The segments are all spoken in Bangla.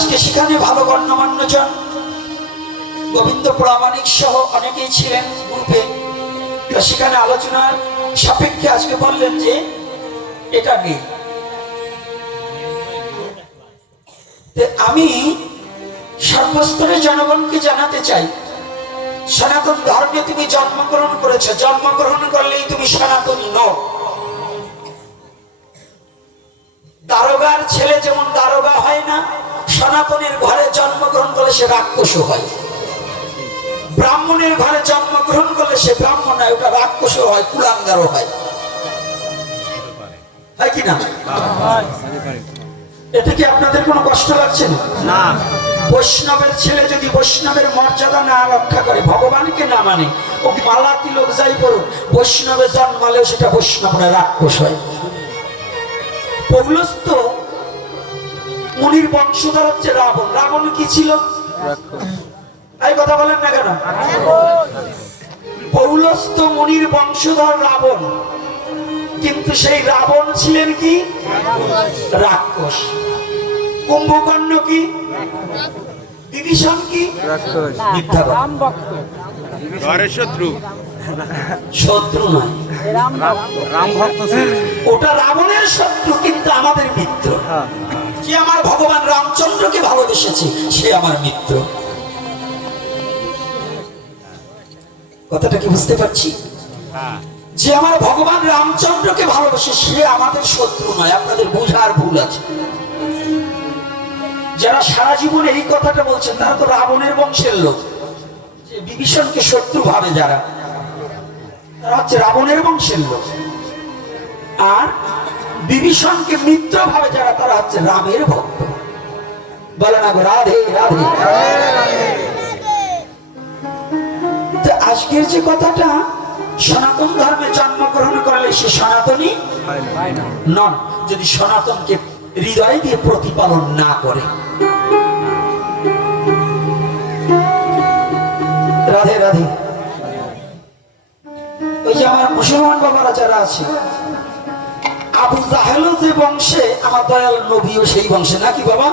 আজকে সেখানে ভালো গণ্যমান্য জন গোবিন্দ প্রামাণিক সহ অনেকেই ছিলেন গ্রুপে। সেখানে আলোচনার সাপেক্ষে আজকে বললেন যে এটা নেই। আমি সর্বস্তরের জনগণকে জানাতে চাই, সনাতন ধর্মে তুমি জন্মগ্রহণ করেছো, জন্মগ্রহণ করলেই তুমি সনাতনী নও। দারোগার ছেলে যেমন দারোগা হয় না, সনাতনের ঘরে জন্মগ্রহণ করলে সে রাক্ষস হয়। ব্রাহ্মণের ঘরে জন্মগ্রহণ করলে সে ব্রাহ্মণ হয়, ওটা রাক্ষস হয়, কুলাঙ্গারও হয়, হয় কি না? এতে কি আপনাদের কোনো কষ্ট লাগছে না? বৈষ্ণবের ছেলে যদি বৈষ্ণবের মর্যাদা না রক্ষা করে, ভগবানকে না মানে, ও মালা তিলক যাই করুক, বৈষ্ণবে জন্মালেও সেটা বৈষ্ণব না, রাক্ষস হয়। পৌলস্ত মুনির বংশধর হচ্ছে রাবণ। রাবণ কি ছিল? এই কথা বলেন না কেন? পৌলস্ত মুনির বংশধর রাবণ, কিন্তু সেই রাবণ ছিলেন কি? রাক্ষস। কুম্ভকর্ণ কি? বিভীষণ কি? শত্রু শত্রু নয়, ওটা রাবণের শত্রু, কিন্তু আমাদের মিত্র। যে আমার ভগবান রামচন্দ্রকে ভালোবেসেছে সে আমার মিত্র। কথাটা কি বুঝতে পারছি? যে আমার ভগবান রামচন্দ্রকে ভালোবাসে সে আমাদের শত্রু নয়। আপনাদের বোঝার ভুল আছে। যারা সারা জীবন এই কথাটা বলছেন তারা তো রাবণের বংশের লোক। যে বিভীষণকে শত্রু ভাবে যারা, তারা হচ্ছে রাবণের বংশের লোক। আর বিভীষণকে মিত্র ভাবে যারা, তারা হচ্ছে রামের ভক্ত। বলে না গো রাধে রাধে। আজকের যে কথাটা, সনাতন ধর্মে জন্মগ্রহণ করলে সে সনাতনী নন, যদি সনাতনকে হৃদয় দিয়ে প্রতিপালন না করে। রাধে রাধে। ওই যে আমার মুসলমান বাবারা যারা আছে, আবু জাহেল যে বংশে, আমার দয়াল নবীও সেই বংশে নাকি বাবা?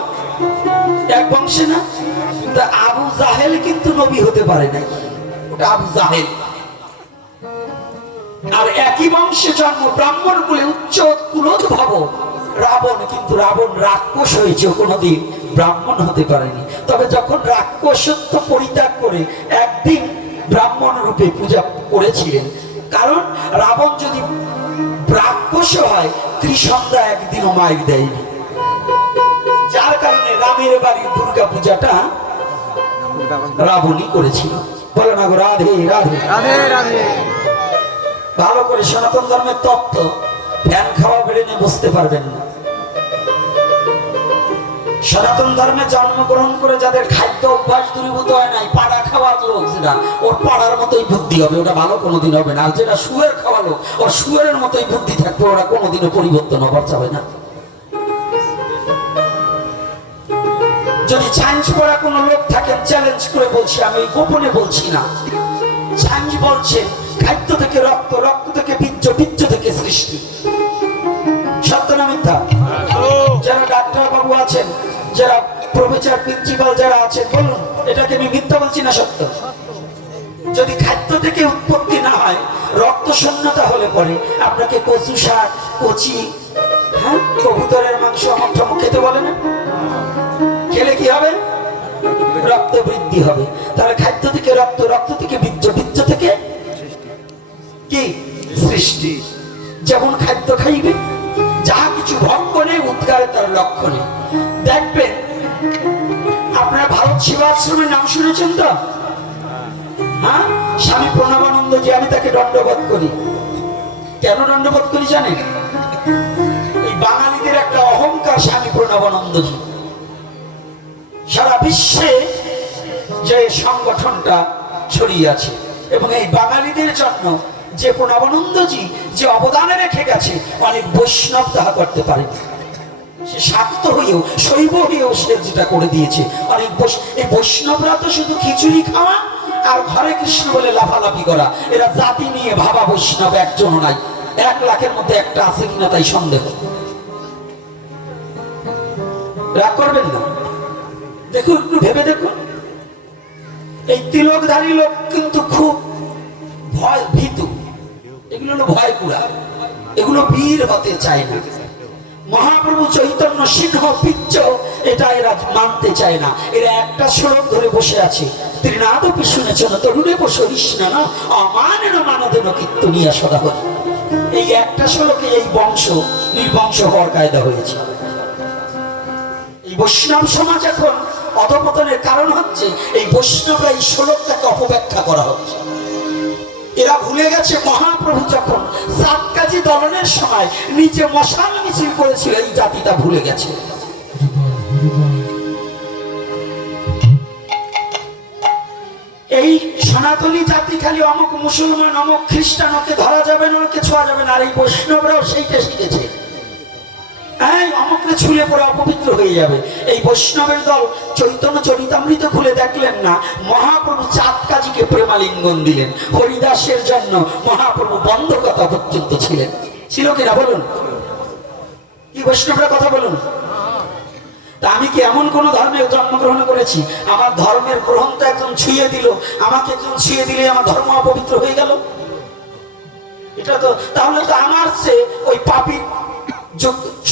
এক বংশে না? আবু জাহেল কিন্তু নবী হতে পারে না, ওটা আবু জাহেল। আর একই বংশে জন্ম, ব্রাহ্মণ কুলে উচ্চ কুলোদ্ভব রাবণ, কিন্তু রাবণ রাক্ষস হয়েছে, কোনোদিন ব্রাহ্মণ হতে পারেনি। তবে যখন রাক্ষসত্ব পরিত্যাগ করে একদিন ব্রাহ্মণ রূপে পূজা করেছিলেন। কারণ রাবণ যদি রাক্ষস হয়, ত্রিসন্ধ্যা একদিনও মাইক দেয়নি, যার কারণে রামের বাড়ির দুর্গা পূজাটা রাবণই করেছিল। বলো না গো রাধে রাধে রাধে। ভালো করে সনাতন ধর্মের তত্ত্ব ধ্যান খাওয়া বেড়ে বুঝতে পারবেন না। সনাতন ধর্মে জন্মগ্রহণ করে যাদের খাদ্য অভ্যাস দূরীভূত হয় নাই, পাড়া খাওয়ার লোক যেটা, ওর পাড়ার মতোই বুদ্ধি হবে, ওটা ভালো কোনোদিন হবে না। আর যেটা শুয়ের খাওয়ালো, ওর শুয়ের মতোই বুদ্ধি থাকবে, ওরা কোনোদিনও পরিবর্তন হবার যাবে না। যদি সায়েন্স পড়া কোনো লোক থাকেন, চ্যালেঞ্জ করে বলছি, আমি ওই গোপনে বলছি না, সায়েন্স বলছে খাদ্য থেকে রক্ত, রক্ত থেকে বীর্য, বীর্য থেকে সৃষ্টি। সত্য না মিথ্যা? যারা ডাক্তার বাবু আছেন, যারা প্রফেসর, প্রিন্সিপাল যারা আছেন, বলুন এটাকে আমি মিথ্যা বলছি না সত্য? যদি খাদ্য থেকে উৎপত্তি না হয়, রক্ত শূন্যতা হলে পরে আপনাকে কচু শাক, কচি, হ্যাঁ, কবুতরের মাংস আমঠম খেতে বলে না? খেলে কি হবে? রক্ত বৃদ্ধি হবে। তাহলে খাদ্য থেকে রক্ত, রক্ত থেকে বীর্য, বীর্য থেকে কি সৃষ্টি। যেমন খাদ্য খাইবে, যাহা কিছু ভঙ্গ নেই উদ্গারে তার লক্ষণে। দেখবেন আপনারা ভারত সেবাশ্রমের নাম শুনেছেন তো? হ্যাঁ, স্বামী প্রণবানন্দজি, আমি তাকে দণ্ডবোধ করি। কেন দণ্ডবোধ করি জানেন? এই বাঙালিদের একটা অহংকার, স্বামী প্রণবানন্দজি সারা বিশ্বে যে সংগঠনটা ছড়িয়ে আছে, এবং এই বাঙালিদের জন্য যে প্রণবানন্দজি যে অবদানে রেখে গেছে, অনেক বৈষ্ণব তাহা করতে পারে। সে শাক্ত হয়েও, শৈব হয়েও সে যেটা করে দিয়েছে। অনেক এই বৈষ্ণবরা তো শুধু খিচুড়ি খাওয়া আর ঘরে কৃষ্ণ বলে লাফালাফি করা, এরা জাতি নিয়ে ভাবা বৈষ্ণব একজনও নাই। 1 লাখের মধ্যে একটা আছে কিনা তাই সন্দেহ। রাগ করবেন না, দেখুন, একটু ভেবে দেখুন, এই তিলকধারী লোক কিন্তু খুব ভয় ভীতু, এগুলো হলো ভয় পুরা, এগুলো বীর হতে চায় না। মহাপ্রভু চৈতন্য সিংহ পিচ্চ এটা এরা মানতে চায় না। এরা একটা শ্লোক ধরে বসে আছে, ত্রিনাদপি শুনেছেন তরুণে বসিস না অমানেন মানদেন কীর্তনিয়া সদা হরি। এই একটা শ্লোকে এই বংশ নির্বংশ হওয়ার কায়দা হয়েছে। এই বৈষ্ণব সমাজ এখন অধপতনের কারণ হচ্ছে এই বৈষ্ণবরা এই শ্লোকটাকে অপব্যাখ্যা করা হচ্ছে। এরা ভুলে গেছে মহাপ্রভু যখন সাতকাজি দলনের সময় নিচে মশাল মিছিল করেছিল, এই জাতিটা ভুলে গেছে। এই সনাতনী জাতি খালি অমুক মুসলমান অমুক খ্রিস্টান, ওকে ধরা যাবে না, ওকে ছোঁয়া যাবে না। আর এই বৈষ্ণবরাও সেইটা শিখেছে, অমুককে ছুঁয়ে পড়ে অপবিত্র হয়ে যাবে। এই বৈষ্ণবের দল চৈতন্য চরিতামৃত খুলে দেখলেন না, মহাপ্রভু চাঁদকাজিকে প্রেমালিঙ্গন দিলেন। হরিদাসের জন্য মহাপ্রভু বন্ধ কথা পর্যন্ত ছিলেন, ছিল কিনা বলুন? কি বৈষ্ণবরা কথা বলুন? তা আমি কি এমন কোন ধর্মে জন্মগ্রহণ করেছি আমার ধর্মের গ্রহণটা একজন ছুঁয়ে দিল, আমাকে একজন ছুঁয়ে দিলে আমার ধর্ম অপবিত্র হয়ে গেল? এটা তো তাহলে তো আমার চেয়ে ওই পাপী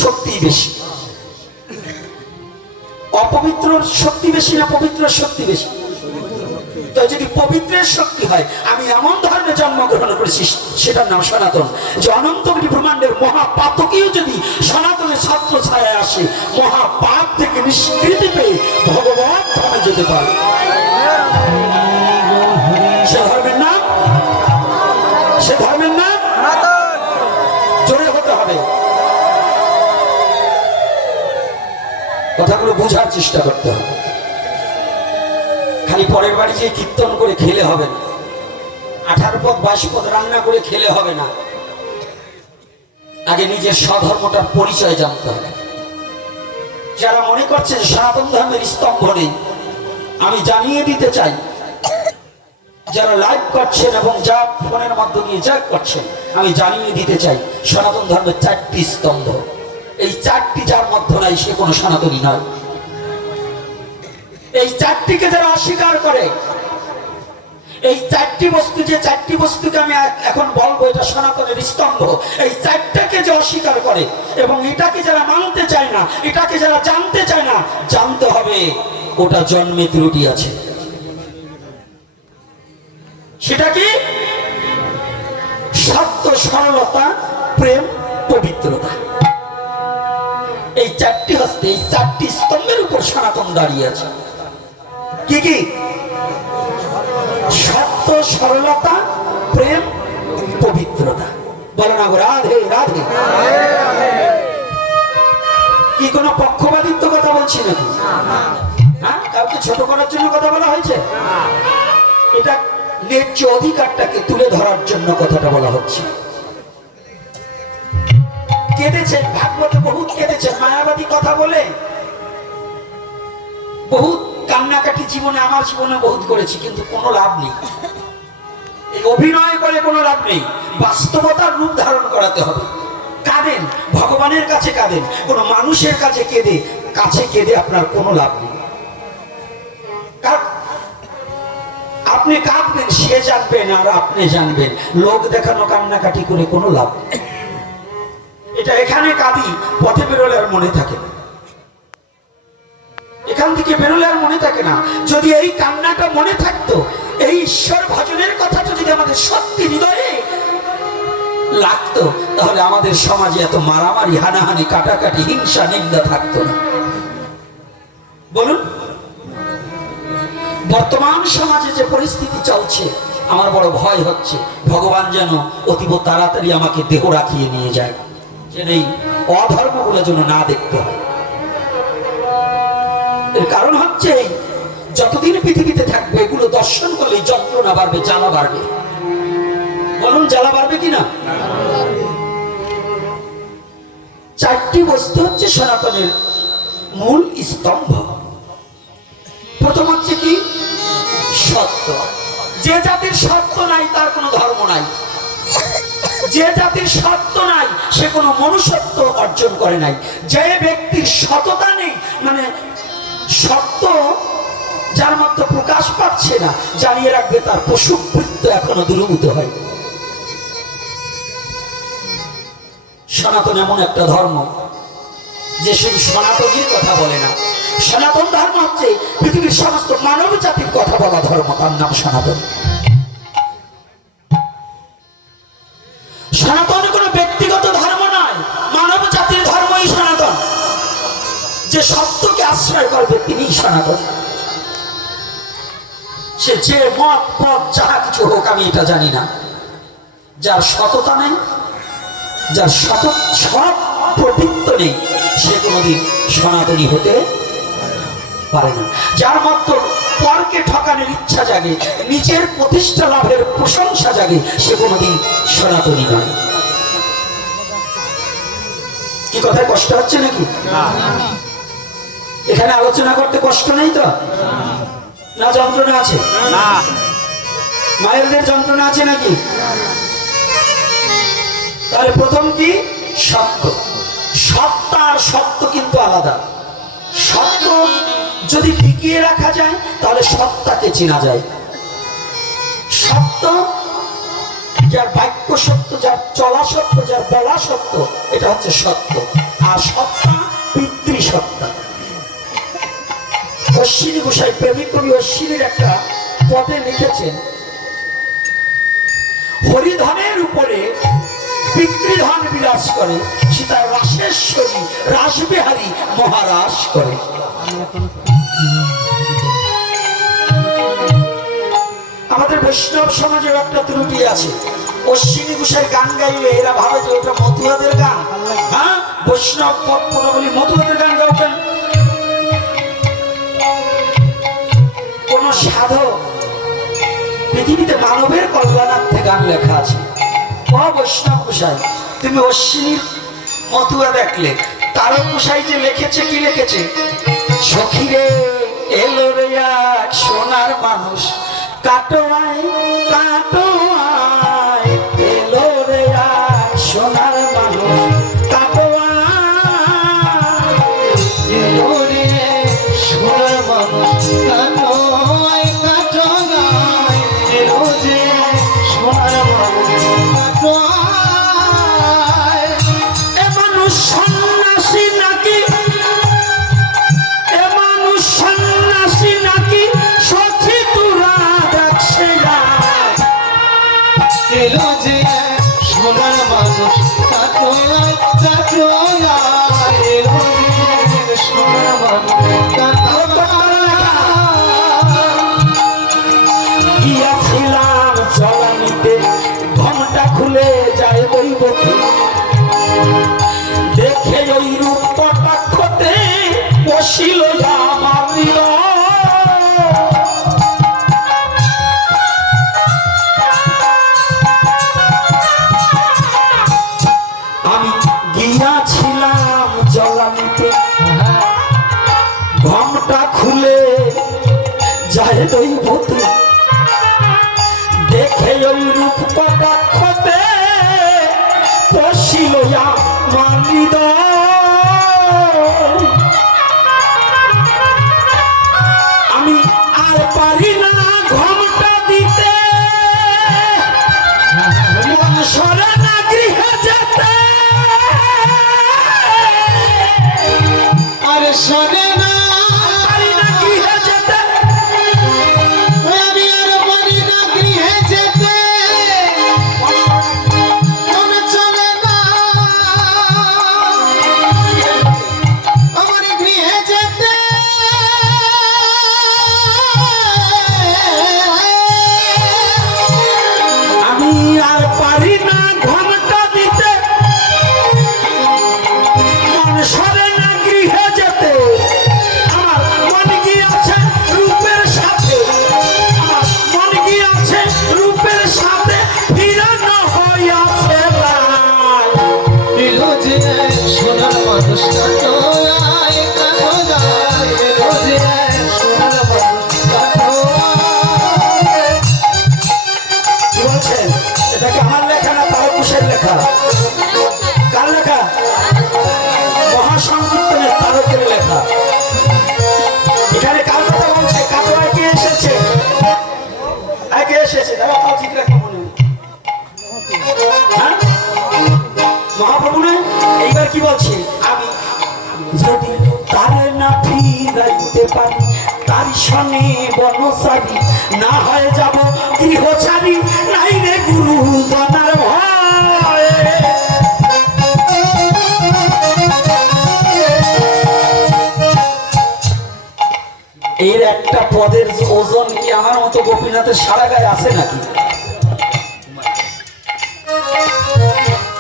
শক্তি বেশি। অপবিত্র শক্তি বেশি না পবিত্র শক্তি বেশি? তো যদি পবিত্রের শক্তি হয়, আমি এমন ধর্মে জন্মগ্রহণ করেছি সেটার নাম সনাতন। যে অনন্তকোটি ব্রহ্মাণ্ডের মহাপাতকীয় যদি সনাতনের ছাত্র ছায়ায় আসে, মহাপাপ থেকে নিষ্কৃতি পেয়ে ভগবান ধামে যেতে পারে। সে ধর্মের নাম, সে ধর্মের নাম জোরে হতে হবে। কথাগুলো বোঝার চেষ্টা করতে হবে। খালি পরের বাড়ি যে কীর্তন করে খেলে হবে না, 18 পদ 22 পদ রান্না করে খেলে হবে না। আগে নিজের স্বধর্মটার পরিচয় জানতে হবে। যারা মনে করছে যে সনাতন ধর্মের স্তম্ভ নেই, আমি জানিয়ে দিতে চাই, যারা লাইভ করছেন এবং যা ফোনের মাধ্যমে যা করছেন, আমি জানিয়ে দিতে চাই সনাতন ধর্মের 4টি স্তম্ভ। এই 4টি যার মধ্যে নাই সে কোনো সনাতনী নয়। এই 4টিকে যারা অস্বীকার করে, এই 4টি বস্তু, যে 4টি বস্তুকে আমি এখন বলবো এটা সনাতনের স্তম্ভ, এই 4টাকে যে অস্বীকার করে এবং এটাকে যারা মানতে চায় না, এটাকে যারা জানতে চায় না, জানতে হবে ওটা জন্মে ত্রুটি আছে। সেটা কি? সত্য, সরলতা, প্রেম, পবিত্রতা। এই 4টি হস্তে, এই 4টি স্তম্ভের উপর সনাতন দাঁড়িয়ে আছে। কি কি? সত্য, সরলতা, প্রেম, পবিত্রতা। বলো না গো রাধে রাধে। কি কোনো পক্ষপাতিত্ব কথা বলছি নাকি? হ্যাঁ, কাউকে ছোট করার জন্য কথা বলা হয়েছে? এটা ন্যায্য অধিকারটাকে তুলে ধরার জন্য কথাটা বলা হচ্ছে। কেঁদেছেন, ভাগবতে বহুত কেঁদেছেন, মায়াবাদী কথা বলে বহুত কান্নাকাটি জীবনে, আমার জীবনে বহুত করেছি, কিন্তু কোনো লাভ নেই। এই অভিনয় করে কোনো লাভ নেই। বাস্তবতার রূপ ধারণ করাতে হবে। কাঁদেন, ভগবানের কাছে কাঁদেন, কোনো মানুষের কাছে কেঁদে আপনার কোনো লাভ নেই। আপনি কাঁদবেন, সে জানবেন আর আপনি জানবেন। লোক দেখানো কান্নাকাটি করে কোনো লাভ নেই। এটা এখানে কাঁদি, পথে বেরোলে আর মনে থাকে না, এখান থেকে বেরোলে আর মনে থাকে না। যদি এই কান্নাটা মনে থাকতো, এই ঈশ্বর ভজনের কথা যদি আমাদের সত্যি হৃদয়ে লাগতো, তাহলে আমাদের সমাজে এত মারামারি, হানাহানি, কাটাকাটি, হিংসা, নিন্দা থাকতো না। বলুন, বর্তমান সমাজে যে পরিস্থিতি চলছে, আমার বড় ভয় হচ্ছে ভগবান যেন অতীব তাড়াতাড়ি আমাকে দেহ রাখিয়ে নিয়ে যায়, যেন এই অধর্মগুলো যেন না দেখতে হয়। এর কারণ হচ্ছে যতদিন পৃথিবীতে থাকবে এগুলো দর্শন করলে যন্ত্রণা বাড়বে, জ্বালা বাড়বে। বলুন, জ্বালা বাড়বে কিনা? 4টি বস্তু হচ্ছে সনাতনের মূল স্তম্ভ। প্রথম হচ্ছে কি? সত্য। যে জাতির সত্য নাই তার কোনো ধর্ম নাই। যে জাতির সত্য নাই সে কোনো মনুষ্যত্ব অর্জন করে নাই। যে ব্যক্তির সততা নেই, মানে সত্য যার মধ্যে প্রকাশ পাচ্ছে না, জানিয়ে রাখবে তার পশুবৃত্ত এখনো দূরীভূত হয়। সনাতন এমন একটা ধর্ম যে শুধু সনাতনীর কথা বলে না। সনাতন ধর্ম হচ্ছে পৃথিবীর সমস্ত মানব জাতির কথা বলা ধর্ম, তার নাম সনাতন। সনাতন কোনো ব্যক্তিগত ধর্ম নয়, মানব জাতির ধর্মই সনাতন। যে সত্যকে আশ্রয় করবে তিনিই সনাতন। সে যে মত পথ যাহা কিছু হোক, আমি এটা জানি না, যার সততা নেই, যার সৎ প্রবৃত্ত নেই, সে কোনোদিন সনাতনী হতে পারে না। যার মত পরকে ঠকানোর ইচ্ছা জাগে, নিজের প্রতিষ্ঠা লাভের প্রশংসা জাগে, সে কোনোদিন সনাতনী নয়। কি কথায় কষ্ট হচ্ছে নাকি? এখানে আলোচনা করতে কষ্ট নেই তো? না যন্ত্রণা আছে? মায়েরদের যন্ত্রণা আছে নাকি? তাহলে প্রথম কি? সত্য। সত্য আর সত্য কিন্তু আলাদা। সত্য যদি টিকিয়ে রাখা যায় তাহলে সত্তাকে চেনা যায়। সত্য যার বাক্য সত্য, যার চলা সত্য, যার বলা সত্য, এটা হচ্ছে সত্য। আর সত্তা পিতৃসত্তা। অশ্বিনী গোসাই, প্রেমিক কবি অশ্বিনীর একটা পদে লিখেছেন, হরিধনের উপরে পিতৃধন বিরাজ করে, সীতা রাসেশ্বরী রাসবিহারী মহারাজ করে। আমাদের বৈষ্ণব সমাজের একটা ত্রুটি আছে, অশ্বিনী গোসাই গান গাইলে এরা ভাবে যে ওটা মতুয়াদের গান। হ্যাঁ, বৈষ্ণব বলি মতুয়াদের গান গাওতেন। কোন সাধক পৃথিবীতে মানবের কল্যাণার্থে গান লেখা আছে। ও বৈষ্ণব গোসাই, তুমি অশ্বিনীর মতুয়া দেখলে, তারক গোসাই যে লিখেছে, কি লিখেছে? সখীরে এলো রে এক সোনার মানুষ, কাটোয়ায় কাটোয়ায় এলো রে এক সোনার মানুষ, কাটোয়ায় এলো রে সোনার মানুষ, কাটোয়ায় কাটোয়ায় এলো যে সোনার মানুষ, কাটোয়ায়। এ মানুষ সন্ন্যাসী নাকি, এ মানুষ সন্ন্যাসী নাকি, সখী তোরা দেখছে না, এলো যে সোনার মানুষ, কাটোয়ায় কাটোয়ায় এলো যে সোনার মানুষ, গিয়াছিলাম চলানিতে, ঘোমটা খুলে যায় বইবতে, দেখে ওই রূপ কটাক্ষতে বসিল আমার হৃদয়। আমি গিয়াছিলাম জলানিতে, ঘোমটা খুলে যায় দৈবতে, দেখে ওই রূপ কটাক্ষতে বসিল আমার হৃদয়। আমি আর পারি না ঘোমটা দিতে, মন সরে না গৃহে যেতে, আরে সরে না পারি না গৃহে যেতে, আমি আর পারি না গৃহে যেতে, মন চলে না আমার গৃহে যেতে। আমি আর পারি না ঘোমটা দিতে, মন সরে না গৃহে যেতে, আমার মন গিয়েছে রূপের সাথে, আমার মন গিয়েছে রূপের সাথে, ফিরানো হইয়াছে নাই। এলো যে সোনার মানুষ, কাটোয়ায় কাটোয়ায় এলো যে সোনার মানুষ, কাটোয়ায়। কি বলছেন? এটা কি আমার লেখা না তারক গোসাইর লেখা? কার লেখা? মহাসংকীর্তনের তারকের লেখা। এখানে কার কথা বলছে? কাটোয়ায় তার সনে বনসারি, না হয় যাব গৃহচারী, নাই রে গুরু জনার ভয়। এর একটা পদের ওজন কি আমার মতো গোপীনাথের সারা গায়ে আছে নাকি?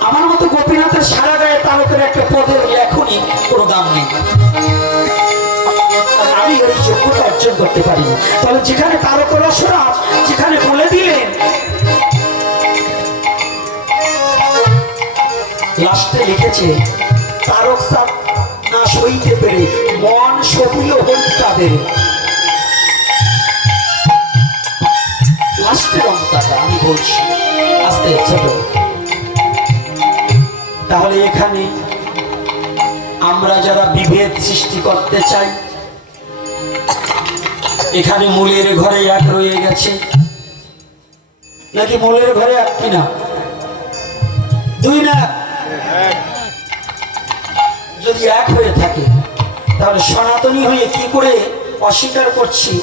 আমার মতো গোপীনাথের সারা গায়ে তারকের একটা পদের এখনই কোনো দাম নেই, আমি এই যোগ্যতা অর্জন করতে পারিনি। তাহলে যেখানে তারকের রসরাজ যেখানে বলে দিলেন, লাস্টে লিখেছে তারক সাপ না সইতে পেরে মন সবিল হল তাদের। লাস্টের অন্তটা আমি বলছি আস্তে ছোট। তাহলে এখানে আমরা যারা বিভেদ সৃষ্টি করতে চাই, এখানে মূলের ঘরে এক রয়ে গেছে নাকি মূলের ঘরে এক কিনা? দুই না? যদি এক হয়ে থাকে তাহলে সনাতনী হয়ে কি করে অস্বীকার করছি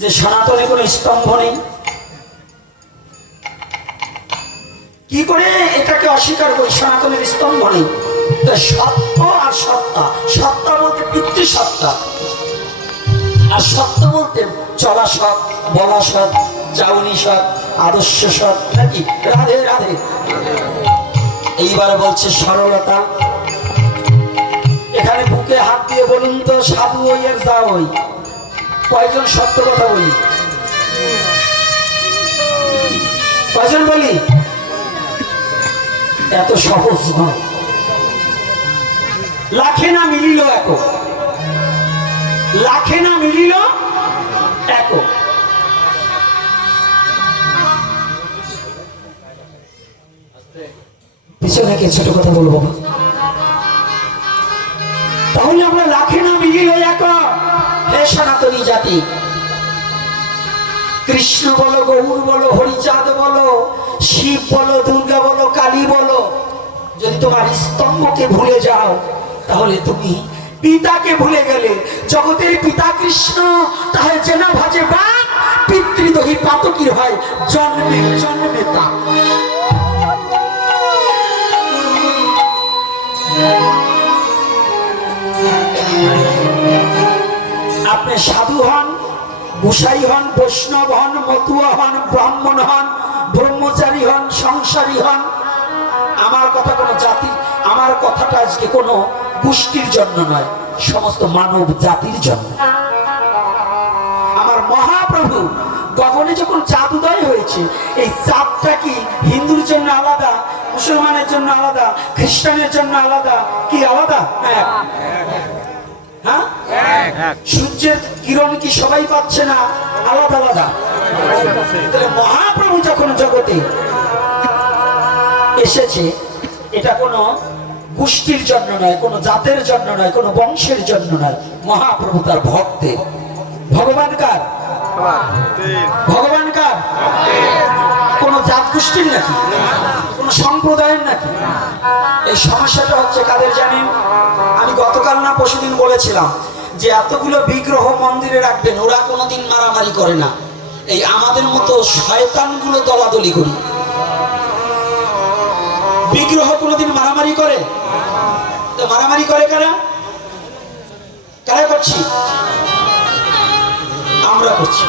যে সনাতনে কোনো স্তম্ভ নেই? কি করে এটাকে অস্বীকার করি সনাতনের স্তম্ভ নেই? সত্য আর সত্তা, সত্তা বলতে পিতৃ সত্তা, আর সত্য বলতে চলা সৎ, বলা সৎ, চাউনি সৎ, আদর্শ সৎ, নাকি? রাধে রাধে। এইবার বলছে সরলতা। এখানে বুকে হাত দিয়ে বলুন তো, সাধু ওই এর দা ওই কয়জন সত্য কথা বলি? কয়জন বলি? এত সহজ নয়। লাখে না মিলিল এক, লাখে না মিলিল এক। পিছনে কে ছোট কথা বলবো? তাহলে আমরা লাখে না মিলিল এক। হে সনাতনী জাতি, কৃষ্ণ বলো, গৌর বলো, হরিচাঁদ বলো, শিব বলো, দুর্গা বলো, কালী বলো, যদি তোমার স্তম্ভকে ভুলে যাও তাহলে তুমি পিতাকে ভুলে গেলে। জগতের পিতা কৃষ্ণ, তাহলে চেনা ভাজে বা পিতৃদহী পাতকির হয় জন্মে জন্মে তা। আপনি সাধু হন, গোসাই হন, বৈষ্ণব হন, মতুয়া হন, ব্রাহ্মণ হন, ব্রহ্মচারী হন, সংসারী হন, আমার কথা কোনো জাতি, আমার কথাটা আজকে কোনো গোষ্ঠীর জন্য নয়, সমস্ত মানব জাতির জন্য। আমার মহাপ্রভু গগনে যখন চাঁদ উদয় হয়েছে, এই চাঁদটা কি হিন্দুর জন্য আলাদা, মুসলমানের জন্য আলাদা, খ্রিস্টানের জন্য আলাদা? কি আলাদা? হ্যাঁ, সূর্যের কিরণ কি সবাই পাচ্ছে না? আলাদা আলাদা। মহাপ্রভু যখন জগতে এসেছে, এটা কোনো গোষ্ঠীর জন্য নয়, কোনো জাতের জন্য নয়, কোনো বংশের জন্য নয়। মহাপ্রভু তার ভক্তের। ভগবান কার? ভগবান কার? কোন জাত গোষ্ঠীর নাকি? কোন সম্প্রদায়ের নাকি? এই সমস্যাটা হচ্ছে কাদের জানেন? আমি গতকাল না পরশুদিন বলেছিলাম যে এতগুলো বিগ্রহ মন্দিরে রাখবেন, ওরা কোনোদিন মারামারি করে না। এই আমাদের মতো শয়তানগুলো দলাদলি করি। বিগ্রহ কোনোদিন মারামারি করে? তো মারামারি করে কারা? কারা করছি? আমরা করছি।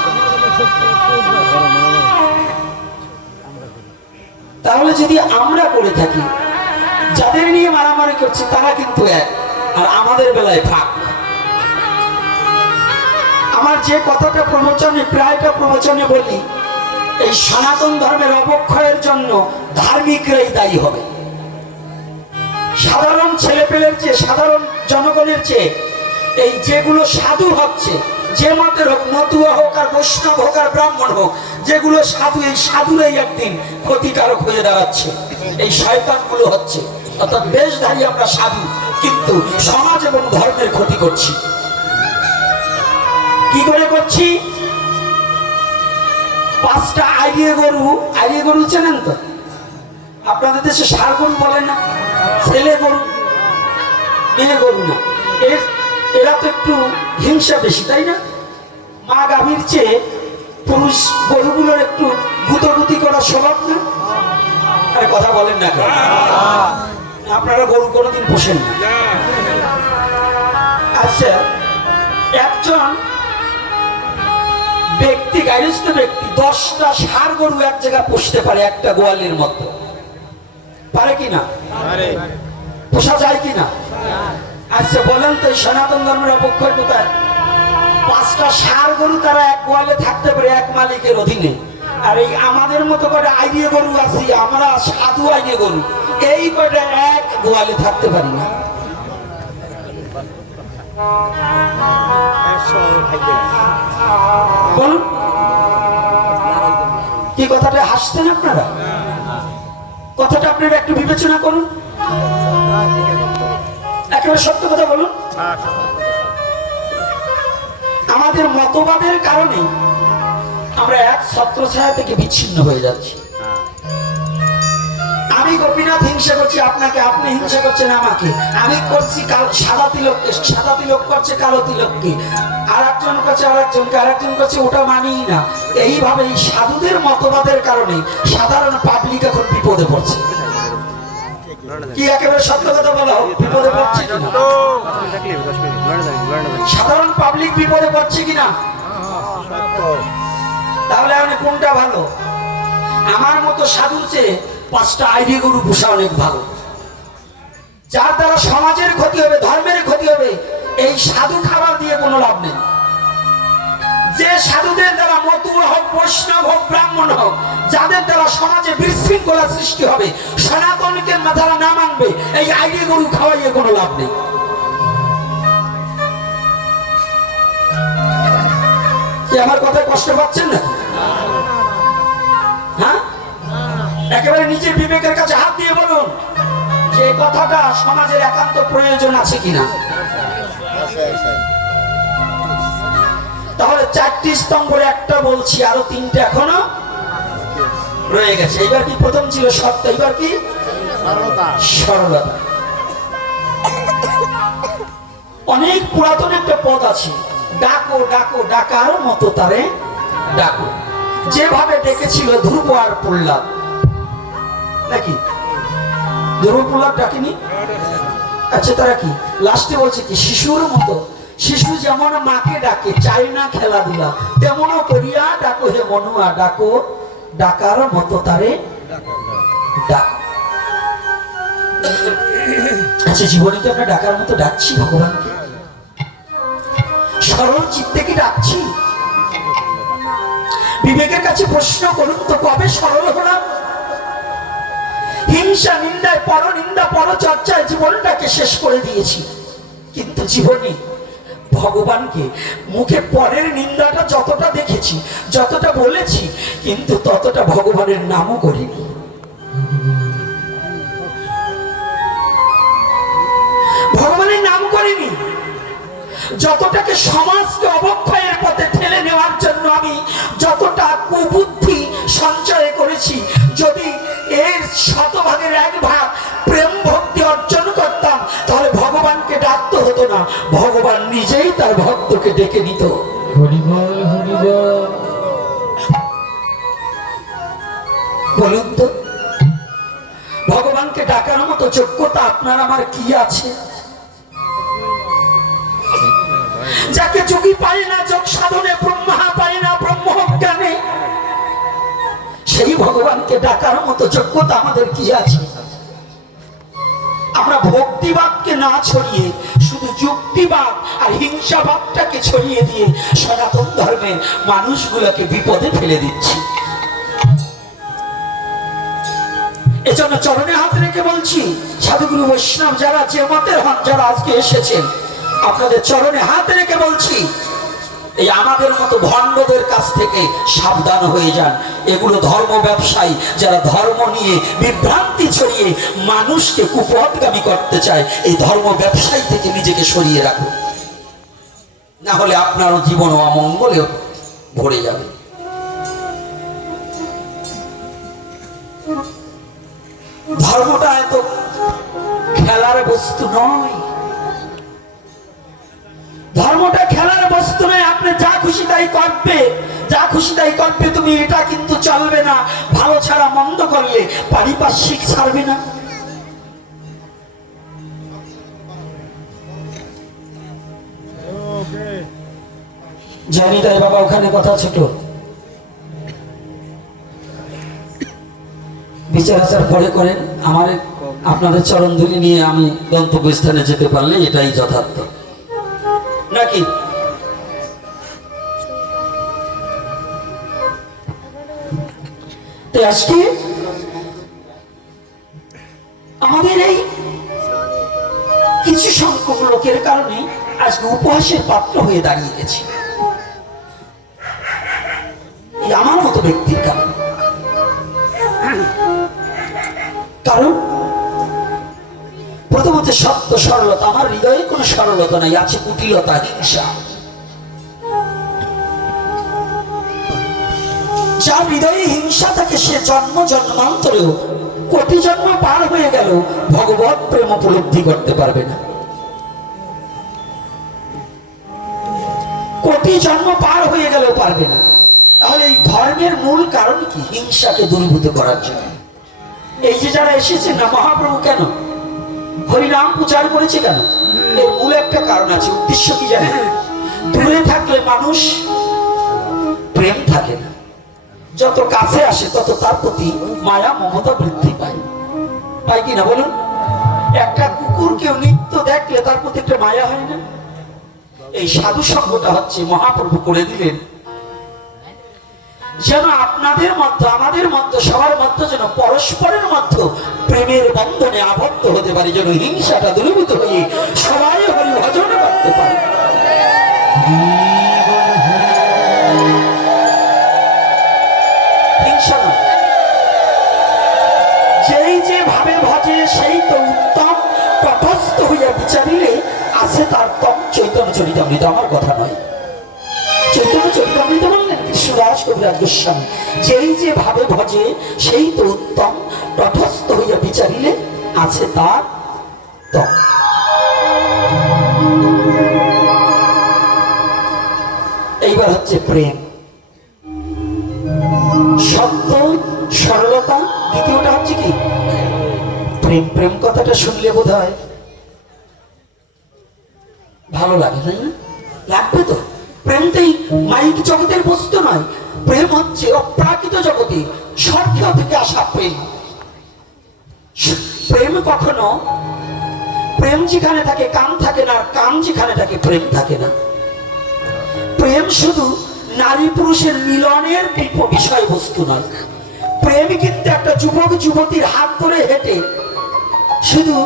তাহলে যদি আমরা করে থাকি, যাদের নিয়ে মারামারি করছি তারা কিন্তু এক, আর আমাদের বেলায় ভাগ। আমার যে কথাটা প্রবচনে, প্রায়টা প্রবচনে বলি, এই সনাতন ধর্মের অবক্ষয়ের জন্য ধার্মিকরাই দায়ী হবে। সাধারণ ছেলেপেলের চেয়ে, সাধারণ জনগণের চেয়ে এই যেগুলো সাধু হচ্ছে, যে মতের হোক, মতুয়া হোক আর বৈষ্ণব হোক আর ব্রাহ্মণ হোক, যেগুলো সাধু, এই সাধুরাই একদিন ক্ষতিকারক হয়ে দাঁড়াচ্ছে। এই শয়তানগুলো হচ্ছে, অর্থাৎ বেশধারী আমরা সাধু, কিন্তু সমাজ এবং ধর্মের ক্ষতি করছি। কি করে করছি? 5টা আইরিয়ে গরু, আইরিয়ে গরু চেনেন তো? আপনাদের দেশে ষাঁড় গরু বলে না, ছেলে গরু, মেয়ে গরু না। এরা তো একটু হিংসা বেশি, তাই না? মা গাভীর চেয়ে পুরুষ গরুগুলোর একটু গুতগুতি করার স্বভাব না? আরে কথা বলেন না কেন? আপনারা গরু কোনোদিন পোষেন না। আচ্ছা, একজন ব্যক্তি, গার্হস্থ্য ব্যক্তি 10টা ষাঁড় গরু এক জায়গায় পুষতে পারে একটা গোয়ালের মতো, পারে কিনা? পোষা যায় কিনা? আচ্ছা বলেন তো, এই সনাতন ধর্মের অপক্ষয় কোথায়? 5টা ষাঁড় গরু তারা এক গোয়ালে থাকতে পারে এক মালিকের অধীনে। আর এই আমাদের মতো করে আইডিয়া গরু আছি, আমরা সাধু আইডিয়া গরু, এই কয়টা এক গোয়ালে থাকতে পারি না। বলুন, কি কথাটা হাসছেন আপনারা? কথাটা আপনারা একটু বিবেচনা করুন, একেবারে সত্য কথা বলুন। আমাদের মতবাদের কারণে আমরা এক ছত্রছায়া থেকে বিচ্ছিন্ন হয়ে যাচ্ছি। আমি গোপীনাথ হিংসা করছি আপনাকে, আপনি হিংসা করছেন আমাকে, আমি করছি সাদা তিলককে, সাদা তিলক করছে কালো তিলককে, আর একজন করছে আরেকজনকে, আরেকজন করছে, ওটা মানি না। এইভাবে এই সাধুদের মতবাদের কারণে সাধারণ পাবলিক এখন বিপদে পড়ছে। কি একেবারে সত্য কথা বলা হোক, বিপদে পড়ছে কিনা? সাধারণ পাবলিক বিপদে পড়ছে কিনা? তাহলে আপনি কোনটা ভালো? আমার মতো সাধুর চেয়ে 5টা আইডিয়া গরু পোষা অনেক ভালো। যার দ্বারা সমাজের ক্ষতি হবে, ধর্মের ক্ষতি হবে, এই সাধু খাবার দিয়ে কোনো লাভ নেই। যে সাধুদের দ্বারা মতুয়া হোক, বৈষ্ণব হোক, ব্রাহ্মণ হোক, যাদের দ্বারা সমাজে বিশৃঙ্খলা সৃষ্টি হবে, সনাতনকে যারা না মানবে, এই আইডিয়া গরু খাওয়াইয়ে কোনো লাভ নেই। কি আমার কথায় কষ্ট পাচ্ছেন না? হ্যাঁ, একেবারে নিজের বিবেকের কাছে হাত দিয়ে বলুন যে কথাটা সমাজের একান্ত প্রয়োজন আছে কিনা। তাহলে 4টি স্তম্ভের একটা বলছি, আরো 3টে এখনো রয়ে গেছে। এবার কি প্রথম ছিল সত্য, এবার কি সরলতা। অনেক পুরাতন একটা পদ আছে, ডাকো ডাকো ডাকার মতো তারে ডাকো। যেভাবে ডেকেছিল ধ্রুব আর প্রহ্লাদ, নাকি ধ্রুব প্রহ্লাদ ডাকেনি? আচ্ছা, তারা কি লাস্টে বলছে কি শিশুর মতো, শিশু যেমন মাকে ডাকে, চাই না খেলাধুলা, তেমনও করিয়া ডাকো হে মনুয়া, ডাকো ডাকার মতো তারে ডাকো। আচ্ছা, জীবনে কি আমরা ডাকার মতো ডাকছি ভগবানকে? সরল চিত্তে কি ডাকছি? বিবেকের কাছে প্রশ্ন করুন তো, কবে সরল হলাম? হিংসা, নিন্দায়, পরনিন্দা, পরচর্চায় জীবনটাকে শেষ করে দিয়েছি। কিন্তু জীবনে ভগবানকে মুখে পরের নিন্দাটা যতটা দেখেছি, যতটা বলেছি, কিন্তু ততটা ভগবানের নামও করিনি। ভগবানের নাম করিনি। যতটাকে সমাজকে অবক্ষয়ের পথে ঠেলে নেওয়ার জন্য আমি যতটা কুবুদ্ধি সঞ্চয় করেছি, যদি এর 100ভাগের 1 ভাগ প্রেম ভক্তি অর্জন করতাম, তাহলে ভগবানকে ডাকতে হতো না, ভগবান নিজেই তার ভক্তকে ডেকে নিত। বলুন তো, ভগবানকে ডাকার মতো যোগ্যতা আপনার আমার কি আছে? যাকে যোগী পায় না যোগ সাধনে, ব্রহ্মা পায় না ব্রহ্ম জ্ঞানে, সেই ভগবানকে ডাকার মতো যোগ্যতা আমাদের কি আছে? আমরা ভক্তিবাদকে না ছড়িয়ে শুধু যুক্তিবাদ আর হিংসাবাদটাকে ছড়িয়ে দিয়ে সনাতন ধর্মের মানুষগুলোকে বিপদে ফেলে দিচ্ছি। এজন্য চরণে হাত রেখে বলছি, সাধুগুরু বৈষ্ণব যারা যে মতের হন, যারা আজকে এসেছেন, আপনাদের চরণে হাত রেখে বলছি, এই আমাদের মতো ভণ্ডদের কাছ থেকে সাবধান হয়ে যান। এগুলো ধর্ম ব্যবসায়ী, যারা ধর্ম নিয়ে বিভ্রান্তি ছড়িয়ে মানুষকে কুপথগামী করতে চায়, এই ধর্ম ব্যবসায়ী থেকে নিজেকে সরিয়ে রাখুন, না হলে আপনারও জীবন অমঙ্গলে ভরে যাবে। ধর্মটা এত খেলার বস্তু নয়। ধর্মটা খেলার বস্তু নয়। আপনি যা খুশি তাই করবে, যা খুশি তাই করবে, তুমি এটা কিন্তু চলবে না। ভালো ছাড়া মন্দ করলে পারিপার্শ্বিক ছাড়বে না। জানি তাই বাবা, ওখানে কথা ছোট। বিচার আচার পরে করেন। আমার আপনাদের চরণ ধুলি নিয়ে আমি গন্তব্যস্থানে যেতে পারলে এটাই যথার্থ নাকি? আজকে আমাদের এই কিছু সংখ্যক লোকের কারণে আজকে উপহাসের পাত্র হয়ে দাঁড়িয়ে গেছে, আমার মতো ব্যক্তির কারণে। কারণ প্রথমত সত্য সরলতা, আমার হৃদয়ে কোনো সরলতা নাই, আছে কুটিলতা, হিংসা। যার হৃদয়ে হিংসা থাকে সে জন্ম জন্মান্তরেও কোটি জন্ম পার হয়ে গেল ভগবত প্রেম উপলব্ধি করতে পারবে না। কোটি জন্ম পার হয়ে গেলেও পারবে না। তাহলে এই ধর্মের মূল কারণ কি? হিংসাকে দূরীভূত করার জন্য। এই যে যারা এসেছেন না, মহাপ্রভু কেন হরিনাম প্রচার করেছে কেন? এর মূল একটা কারণ আছে। উদ্দেশ্য কি জানেন? দূরে থাকলে মানুষ প্রেম থাকে না, যত কাছে আসে তত তার প্রতি মায়া মমতা বৃদ্ধি পায়। পায় কিনা বলুন? একটা কুকুর কেউ নিত্য দেখলে তার প্রতি একটা মায়া হয় না? এই সাধু সঙ্গটা হচ্ছে মহাপ্রভু করে দিলেন যেন আপনাদের মধ্যে, আমাদের মধ্যে, সবার মধ্যে যেন পরস্পরের মধ্যে প্রেমের বন্ধনে আবদ্ধ হতে পারে, যেন হিংসাটা দূরীভূত হয়ে সবাই হরি ভজন করতে পারে। হিংসা না, যেই যে ভাবে ভজে সেই তো উত্তম, তটস্থ হইয়া বিচারিলে আছে তার তম। চৈতন্য চরিতামৃত আমার কথা নয়, চৈতন্য চরিতামৃত বললেন কৃষ্ণদাস কবিরাজ গোস্বামী, যেই যে ভাবে ভজে সেই তো উত্তম, তটস্থ হইয়া বিচারিলে আছে তার তম। এইবার হচ্ছে প্রেম, সত্য সরলতা। দ্বিতীয়টা হচ্ছে কি? প্রেম। প্রেম কথাটা শুনলে বোধ হয় ভালো লাগে, তাই না? লাগবে তো। প্রেমটাই মাইক জগতের বস্তু নয়। প্রেম হচ্ছে অপ্রাকৃত জগতে স্বর্গ থেকে আসা প্রেম। প্রেম কখনো, প্রেম যেখানে থাকে কাম থাকে না, কাম যেখানে থাকে প্রেম থাকে না। প্রেম শুধু নারী পুরুষের মিলনের বিষয়বস্তু নয়। প্রেম কিন্তু একটা যুবক যুবতীর হাত ধরে হেঁটে শুধু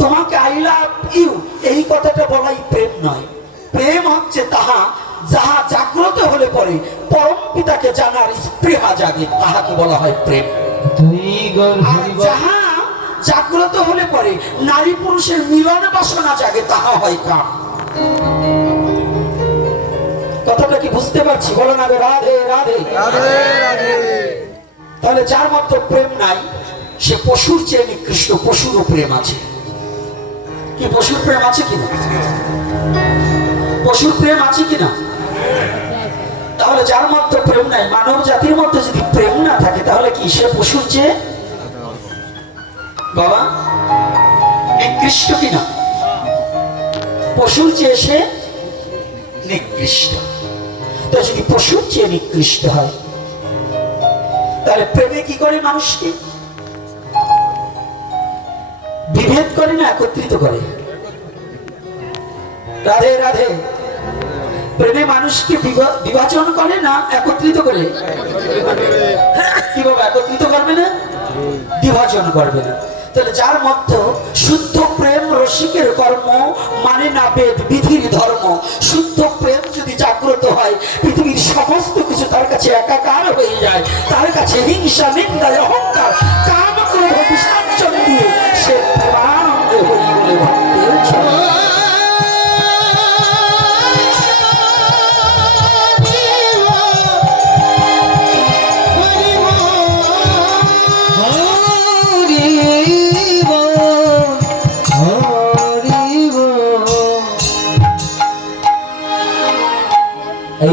তোমাকে আই লাভ ইউ এই কথাটা বলাই প্রেম নয়। প্রেম হচ্ছে তাহা যাহা জাগ্রত হলে পরে পরম পিতাকে জানার স্পৃহা জাগে, তাহাকে বলা হয় প্রেম। আর যাহা জাগ্রত হলে পরে নারী পুরুষের মিলন বাসনা জাগে, তাহা হয় কাম। কথাটা কি বুঝতে পারছি? বলো না রাধে রাধে রাধে। তাহলে যার মধ্যে প্রেম নাই সে পশুর চেয়ে নিকৃষ্ট। পশুরও প্রেম আছে কি? পশুর প্রেম আছে কিনা? পশুর প্রেম আছে কিনা? তাহলে যার মধ্যে প্রেম নাই, মানব জাতির মধ্যে যদি প্রেম না থাকে তাহলে কি সে পশুর চেয়ে বাবা নিকৃষ্ট কিনা? পশুর চেয়ে সে নিকৃষ্ট। তো যদি পশুর চেয়ে নিকৃষ্ট হয় তাহলে প্রেমে কি করে? মানুষকে বিভেদ করে না একত্রিত করে? রাধে রাধে। প্রেমে মানুষকে বিভাজন করে না একত্রিত করে? কি বাবা, একত্রিত করবে না, বিভাজন করবে না। তাহলে যার মধ্যে শুদ্ধ প্রেম রসিকের কর্ম, মানে না বেদ বিধির ধর্ম। শুদ্ধ প্রেম যদি জাগ্রত হয় পৃথিবীর সমস্ত কিছু তার কাছে একাকার হয়ে যায়। তার কাছে হিংসা, নিন্দা, অহংকার, কাম, ক্রোধ, বিসর্জন দিয়ে সে প্রেমানন্দে হরি বলে ভক্তের ছন্দ।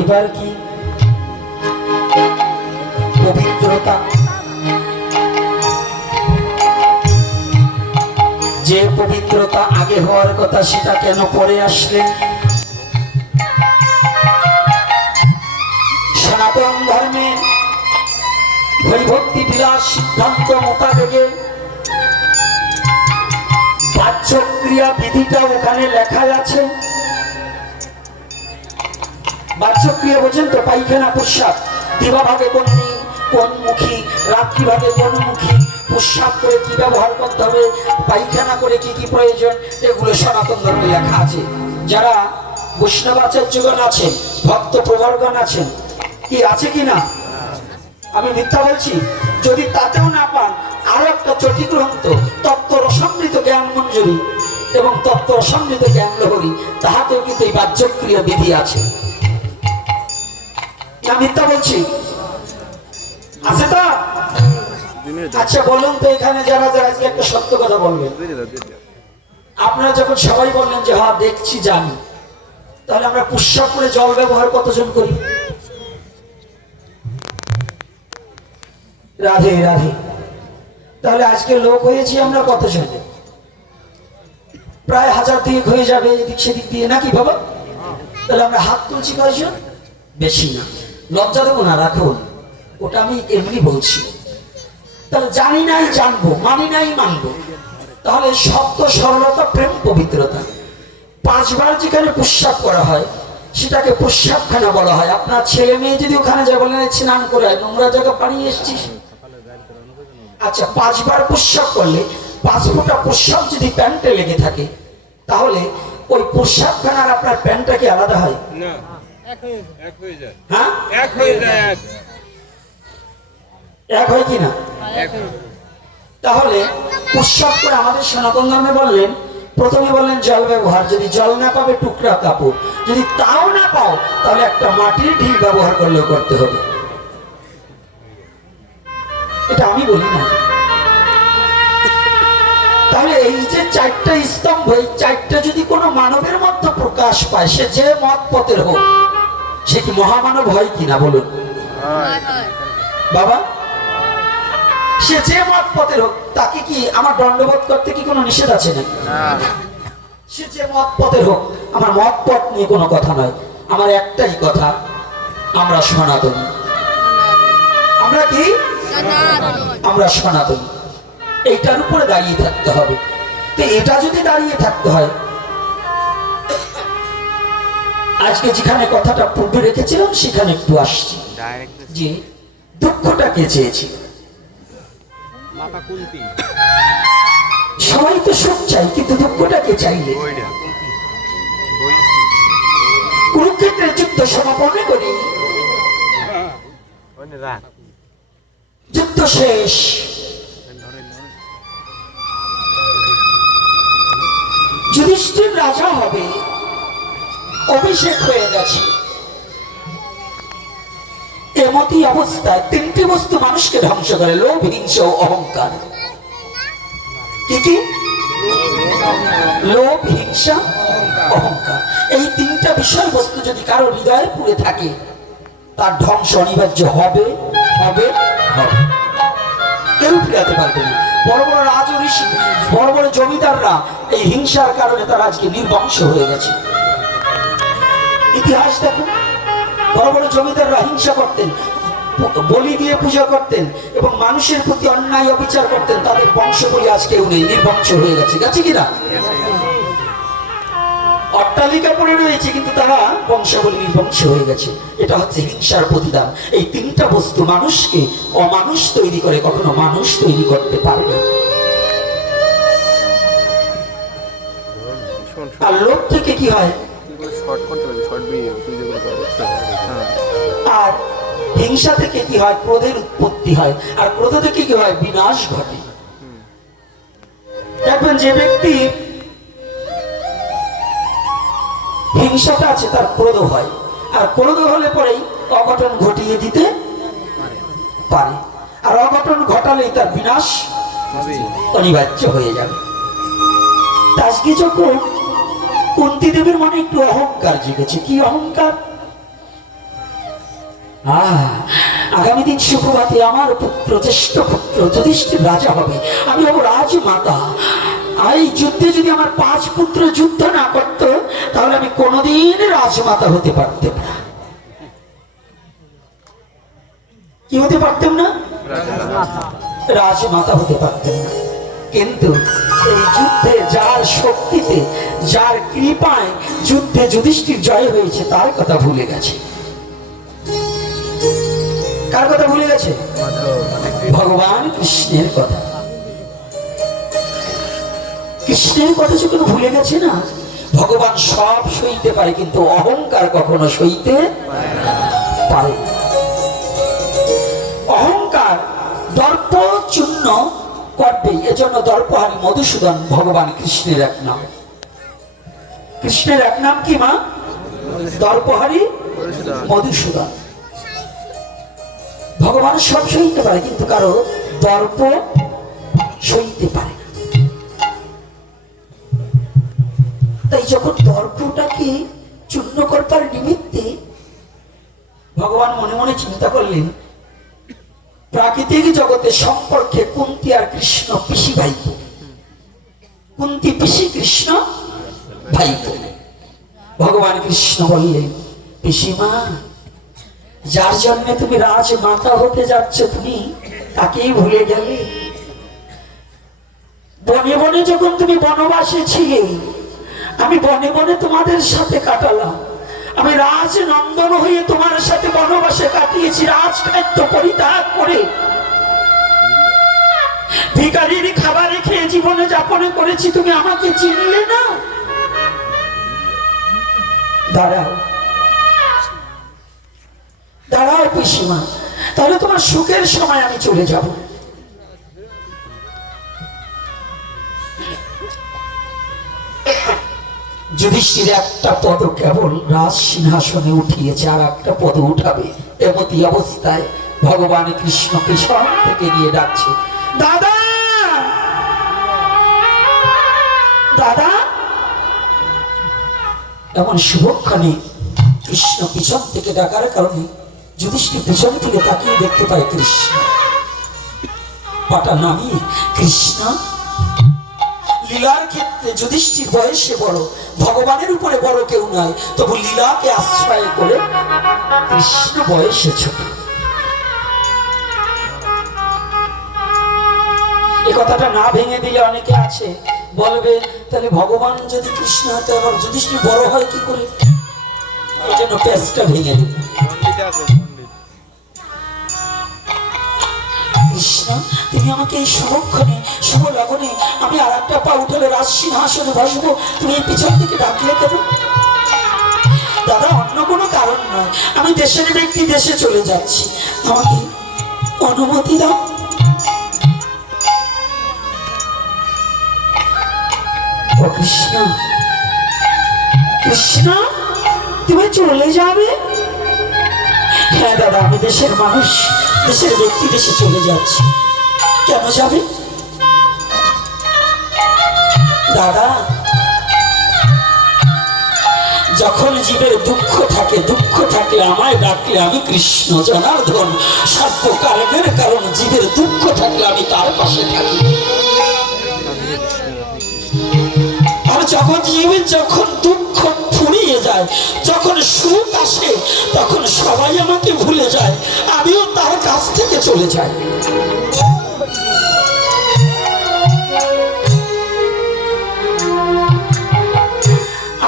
এবার কি পবিত্রতা, যে পবিত্রতা আগে হওয়ার কথা সেটা কেন পরে আসলে? সনাতন ধর্মের হরিভক্তি বিলাস সিদ্ধান্ত মোতাবেকে বাহ্যক্রিয়া বিধিটা ওখানে লেখা আছে। বাহ্যক্রিয়া বোঝেন তো? পায়খানা, প্রস্রাব, দিবাভাগে কোন মুখী, রাত্রিভাগে কোন মুখী, প্রস্রাব করে কি ব্যবহার করতে হবে, পায়খানা করে কি কি প্রয়োজন, এগুলো সনাতন ধর্মে লেখা আছে। যারা বৈষ্ণবাচার্যগণ আছেন, ভক্ত প্রবরগণ আছেন, কি আছে কিনা? আমি মিথ্যা বলছি? যদি তাতেও না পান, আরো একটা চটি গ্রন্থ তত্ত্ব রসামৃত জ্ঞান মঞ্জুরি এবং তত্ত্ব রসামৃত জ্ঞান লহরী, তাহাতেও কিন্তু এই বাহ্যক্রিয়া বিধি আছে। না মিথ্যা বলছি? আছে তো? আচ্ছা বলুন তো, এখানে যারা যারা আজকে একটা সত্য কথা বলবেন, আপনারা যখন সবাই বললেন যে হ্যাঁ দেখছি জানি, তাহলে আমরা প্রস্রাব করে জল ব্যবহার কতজন করি? রাধে রাধে। তাহলে আজকে লোক হয়েছি আমরা কতজন? প্রায় 1000 দুয়েক হয়ে যাবে এদিক সেদিক দিয়ে, নাকি বাবা? তাহলে আমরা হাত তুলছি কয়জন? বেশি না। লজ্জা দেবো না, রাখুন, ওটা আমি এমনি বলছি। তাহলে জানি নাই জানবো, মানি নাই মানবো। তাহলে শব্দ সরলতা, প্রেম, পবিত্রতা। 5 বার যেখানে প্রস্রাব করা হয় সেটাকে প্রস্রাবখানা বলা হয়। আপনার ছেলে মেয়ে যদি ওখানে যায় বলেন স্নান করে নোংরা জায়গা পানিয়ে এসছিস, আচ্ছা 5 বার প্রস্রাব করলে 5 ফোঁটা প্রস্রাব যদি প্যান্টে লেগে থাকে, তাহলে ওই প্রস্রাবখানার আপনার প্যান্টটা কি আলাদা হয়? না, এক হয়ে যায়। হ্যাঁ, এক হয়ে যায়। এক হয় কি না? তাহলে প্রস্রাব করে আমাদের সনাতন ধর্মে বললেন, প্রথমে বললেন জল ব্যবহার, যদি জল না পাবে টুকরা কাপড়, যদি তাও না পাও তাহলে একটা মাটির ঢিল ব্যবহার করলেও করতে হবে। এটা আমি বলি না। তাহলে এই যে 4টা স্তম্ভ, এই 4টা যদি কোনো মানবের মধ্যে প্রকাশ পায়, সে যে মত পথের হোক, সে কি মহামানব হয় কিনা বলুন বাবা? সে যে মত পথের হোক, তাকে কি আমার দণ্ডবোধ করতে কি কোনো নিষেধ আছে নাকি? সে যে মত পথের হোক, আমার মত পথ নিয়ে কোনো কথা নয়। আমার একটাই কথা, আমরা সনাতনী। আমরা কি? আমরা সনাতনী। এইটার উপরে দাঁড়িয়ে থাকতে হবে। তো এটা যদি দাঁড়িয়ে থাকতে হয়, আজকে যেখানে কথাটা পূর্বে রেখেছিলাম সেখানে একটু আসছি, যে দুঃখটাকে চেয়েছি। সবাই তো সুখ চাই, কিন্তু দুঃখটাকে চাইলে কুরুক্ষেত্রের যুদ্ধ সমাপন করি, যুদ্ধ শেষ, যুধিষ্ঠির রাজা হবে, অভিষেক হয়ে গেছে। এমতি অবস্থায় 3টি বস্তু মানুষকে ধ্বংস করে, লোভ, হিংসা ও অহংকার। কি কি? লোভ, হিংসা, অহংকার। এই 3টা বিষয়বস্তু যদি কারো হৃদয়ে পুড়ে থাকে, তার ধ্বংস অনিবার্য হবে হবে হবে। কেউ ফিরাতে পারবে না। বড় বড় রাজ ঋষি, বড় বড় জমিদাররা এই হিংসার কারণে তারা আজকে নির্বংশ হয়ে গেছে। ইতিহাস দেখুন, বড় বড় জমিদাররা হিংসা করতেন, বলি দিয়ে পূজা করতেন এবং মানুষের প্রতি অন্যায় অবিচার করতেন। তাদের বংশবলী আজ কেউ নেই, নির্বংশ হয়ে গেছে। গেছে কিনা? অট্টালিকা পড়ে রয়েছে, কিন্তু তারা বংশবলী নির্বংশ হয়ে গেছে। এটা হচ্ছে হিংসার প্রতিদান। এই 3টা বস্তু মানুষকে অমানুষ তৈরি করে, কখনো মানুষ তৈরি করতে পারবে। আর লোভ থেকে কি হয়? আর হিংসা থেকে কি হয়? ক্রোধের উৎপত্তি হয়। আর ক্রোধ থেকে কি হয়? বিনাশ ঘটে। দেখবেন যে ব্যক্তি হিংসাটা আছে, তার ক্রোধ হয়, আর ক্রোধ হলে পরেই অঘটন ঘটিয়ে দিতে পারে। আর অঘটন ঘটালেই তার বিনাশ অনিবার্য হয়ে যাবে। আজকে যখন কুন্তী দেবীর মনে একটু অহংকার জেগেছে। কি অহংকার? আগামী দিন সুপ্রভাতে আমার পুত্র, জ্যেষ্ঠ পুত্র যুধিষ্ঠির রাজা হবে, আমি হব রাজমাতা। এই যুদ্ধে যদি আমার 5 পুত্র যুদ্ধ না করত, তাহলে আমি কোনোদিন রাজমাতা হতে পারতাম না। কি হতে পারতাম না? রাজমাতা হতে পারতেন না। কিন্তু এই যুদ্ধে যার শক্তিতে, যার কৃপায় যুদ্ধে যুধিষ্ঠির জয় হয়েছে, তার কথা ভুলে গেছে। কার কথা ভুলে গেছে? ভগবান কৃষ্ণের কথা। কৃষ্ণের কথা যখন ভুলে গেছে না, ভগবান সব সইতে পারে, কিন্তু অহংকার কখনো সইতে পারে না। অহংকার দর্প চূর্ণ করবে, এজন্য দর্পহারি মধুসূদন ভগবান কৃষ্ণের এক নাম। কৃষ্ণের এক নাম কি মা? দর্পহারি মধুসূদন। ভগবান সব সইতে পারে, কিন্তু কারো দর্প সইতে পারে না। তাই যখন দর্পটাকে চূর্ণ করবার নিমিত্তে ভগবান মনে মনে চিন্তা করলেন, প্রাকৃতিক জগতের সম্পর্কে কুন্তী আর কৃষ্ণ পিসি ভাইপো, কুন্তী পিসি, কৃষ্ণ ভাইপো। ভগবান কৃষ্ণ বললেন, পিসিমা, যার জন্য তুমি রাজমাতা হতে যাচ্ছ, তুমি তাকেই ভুলে গেলে। বনে বনে যখন তুমি বনবাসে ছিলে, আমি বনে বনে তোমাদের সাথে কাটালাম। আমি রাজনন্দন হয়ে তোমার সাথে বনবাসে কাটিয়েছি, রাজখাদ্য পরিত্যাগ করে ভিখারির খাবারে খেয়ে জীবনে যাপন করেছি। তুমি আমাকে চিনলে না? দাঁড়াও দাঁড়াও পিসিমা, তাহলে তোমার সুখের সময় আমি চলে যাব। যুধিষ্ঠির একটা পদ কেবল রাজ সিংহাসনে উঠিয়েছে, আর একটা পদ উঠাবে। এমতি অবস্থায় ভগবান কৃষ্ণ পিছন থেকে নিয়ে ডাকছে, দাদা দাদা। এমন শুভক্ষণে কৃষ্ণ পিছন থেকে ডাকার কারণে যুধিষ্ঠির পিছন থেকে তাকিয়ে দেখতে পায় কৃষ্ণ। পাটা নামিয়ে কৃষ্ণ, লীলার ক্ষেত্রে যুধিষ্ঠির বয়সে বড়, ভগবানের উপরে বড় কেউ নয়, তবু লীলাকে আশ্রয় করে কৃষ্ণ বয়সে ছোট। এই কথাটা না ভেঙে দিলে অনেকে আছে বলবে, তাহলে ভগবান যদি কৃষ্ণ হয়, আবার যুধিষ্ঠির বড় হয় কি করে? এই জন্য পেজটা ভেঙে দিল। কৃষ্ণ, তুমি আমাকে এই শুভক্ষণে, শুভ লগনে আমি আর একটা পা উঠলে রাজ সিংহাসনে বসবো, তুমি এই পিছন থেকে ডাকলে কেন? দাদা, অন্য কোনো কারণ নয়, আমি দেশের ব্যক্তি, দেশে চলে যাচ্ছি, আমাকে অনুমতি দাও। ও কৃষ্ণ, কৃষ্ণ, তুমি চলে যাবে? হ্যাঁ দাদা, আমি দেশের মানুষ, দেশের ব্যক্তি, দেশে চলে যাচ্ছি। কেন যাবে দাদা? যখন জীবের দুঃখ থাকে, দুঃখ থাকলে আমায় ডাকলে আমি কৃষ্ণ জনার্দন, সর্ব কারণের কারণ জীবের দুঃখ থাকলে আমি তার পাশে থাকি। আর যখন জীবের যখন দুঃখ ফুরিয়ে যায়, যখন সুখ আসে, তখন সবাই আমাকে ভুলে যায়, আমিও তার কাছ থেকে চলে যাই।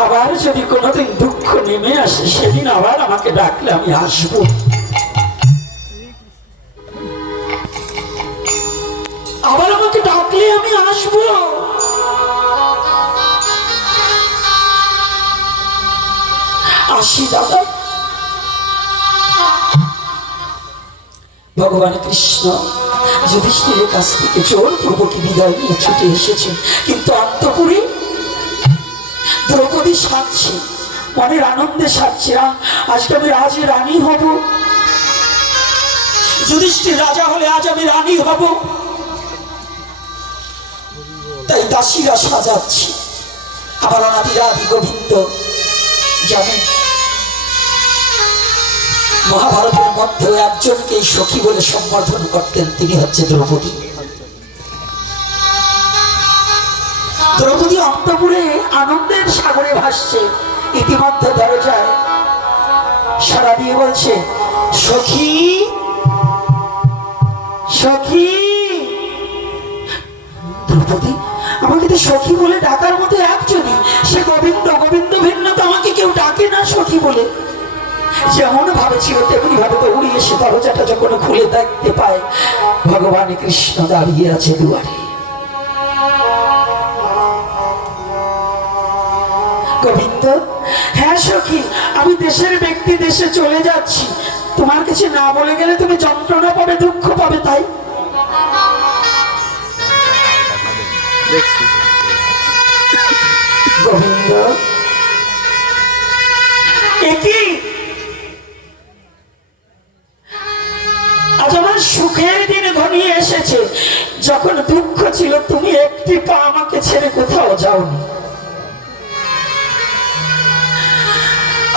আবার যদি কোনোদিন দুঃখ নেমে আসে, সেদিন আবার আমাকে ডাকলে আমি আসবো। আবার আমাকে ডাকলে আমি আসবো। আসি দাদা। ভগবান কৃষ্ণ যুধিষ্ঠিরের কাছ থেকে জোরপূর্বক বিদায় নিয়ে ছুটে এসেছে, কিন্তু অন্তঃপুরে দ্রৌপদী সাজছে, মনের আনন্দে সাজছে, আজকে আমি রাজে রানী হব। যুধিষ্ঠির রাজা হলে আজ আমি রানী হব। তাই দাসীরা সাজাচ্ছে। আবার অনাদি রাধি গোবিন্দ জানেন মহাভারতের মধ্যে একজনকে সখী বলে সম্বোধন করতেন, তিনি হচ্ছে দ্রৌপদী। দ্রৌপদী অন্তপুরে আনন্দের সাগরে ভাসছে, ইতিমধ্যে দরজায় সাড়া দিয়ে বলছে, সখী সখী। দ্রৌপদী, আমাকে তো সখী বলে ডাকার মতো একজনই, সে গোবিন্দ। গোবিন্দ ভিন্ন তো আমাকে কেউ ডাকে না সখী বলে। যেমন ভাবে ছিল তেমনি ভাবে তো উড়িয়ে এসে দরজাটা যখন খুলে দেখতে পায় ভগবান কৃষ্ণ দাঁড়িয়ে আছে দুয়ারে। গোবিন্দ, হ্যাঁ সখী, আমি দেশের ব্যক্তি, দেশে চলে যাচ্ছি। তোমার কাছে না বলে গেলে তুমি যন্ত্রণা পাবে, দুঃখ পাবে, তাই গোবিন্দ। একই আজ আমার সুখের দিন ঘনিয়ে এসেছে। যখন দুঃখ ছিল তুমি একটি পা আমাকে ছেড়ে কোথাও যাওনি।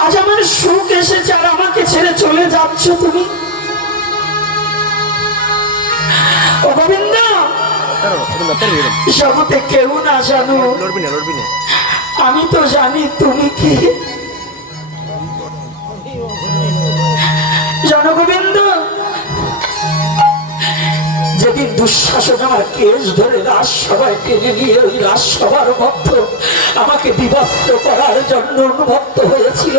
আজ আমার সুখ এসেছে আর আমাকে ছেড়ে চলে যাচ্ছ তুমি। ও গোবিন্দ, জগতে কেউ না জানো, আমি তো জানি তুমি কি। জনগোবিন্দ, যেদিন দুঃশাসন আমার কেশ ধরে রাজসভায় টেনে নিয়ে ওই রাজসভার মধ্যে আমাকে বিবস্ত্র করার জন্য উন্মত্ত হয়েছিল,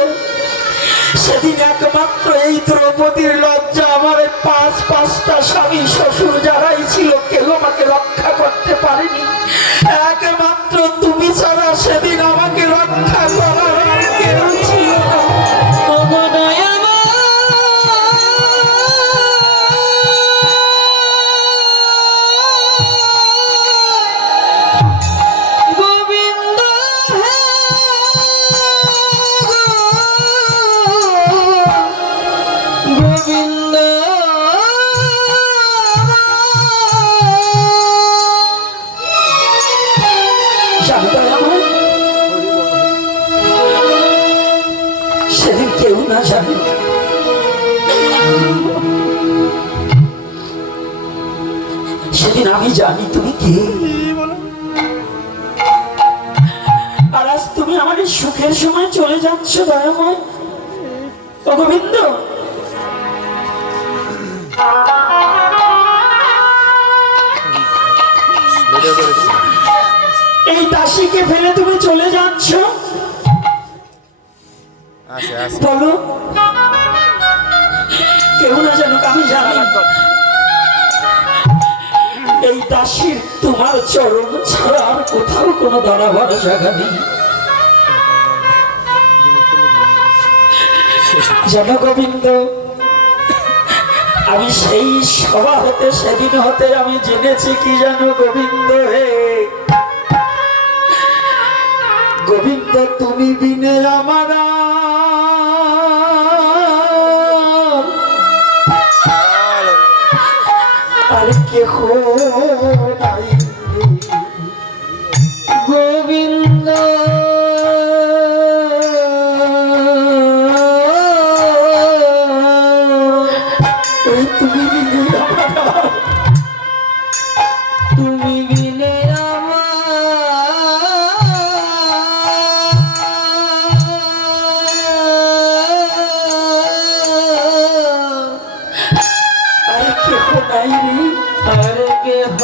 সেদিন একমাত্র এই দ্রৌপদীর লজ্জা আমার পাঁচটা স্বামী শ্বশুর যারাই ছিল কেউ আমাকে রক্ষা করতে পারেনি। একমাত্র তুমি ছাড়া সেদিন আমাকে রক্ষা করার আর কেউ ছিল না। সেদিন কেউ না জানে, সেদিন আমি জানি তুমি কে। আর আজ তুমি আমার এই সুখের সময় চলে যাচ্ছ দয়াময়। ও গোবিন্দ, এই দাসীকে ফেলে তুমি চলে যাচ্ছ, বলো কেউ না জানুক, আমি জানি এই দাসীর তোমার চরণ ছাড়া আর কোথাও কোনো দাঁড়াবার জায়গা নেই। জানো গোবিন্দ, আমি সেই সভা হতে সেদিন হতে আমি জেনেছি কি জানো গোবিন্দ, হে গোবিন্দ, তুমি বিনে আমার আর কেহ নাই। গোবিন্দ, তুমি বিনে আমার, তুমি বিনে আর কেহ নাই রে, আর কেহ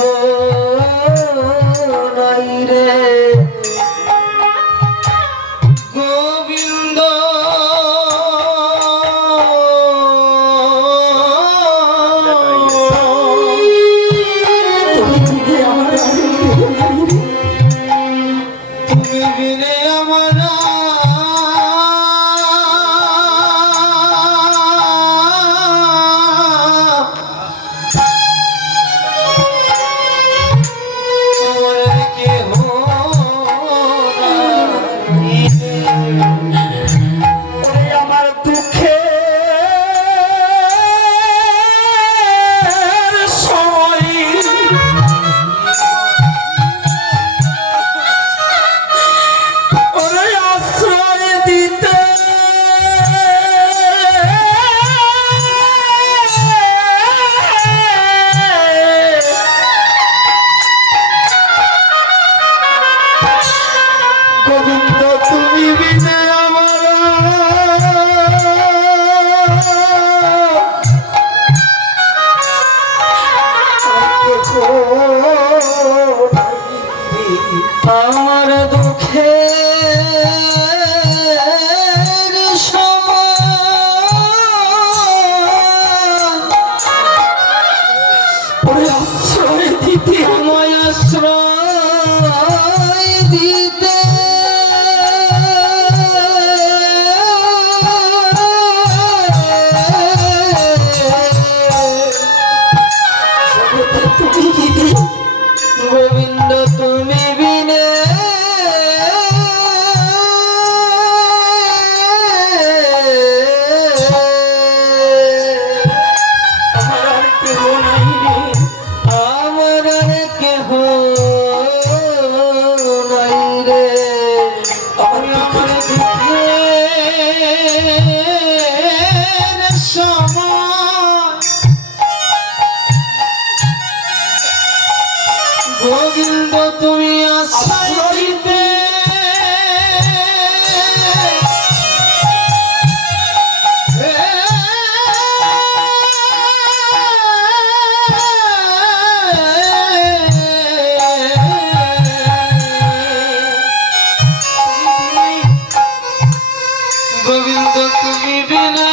তুমি বিনা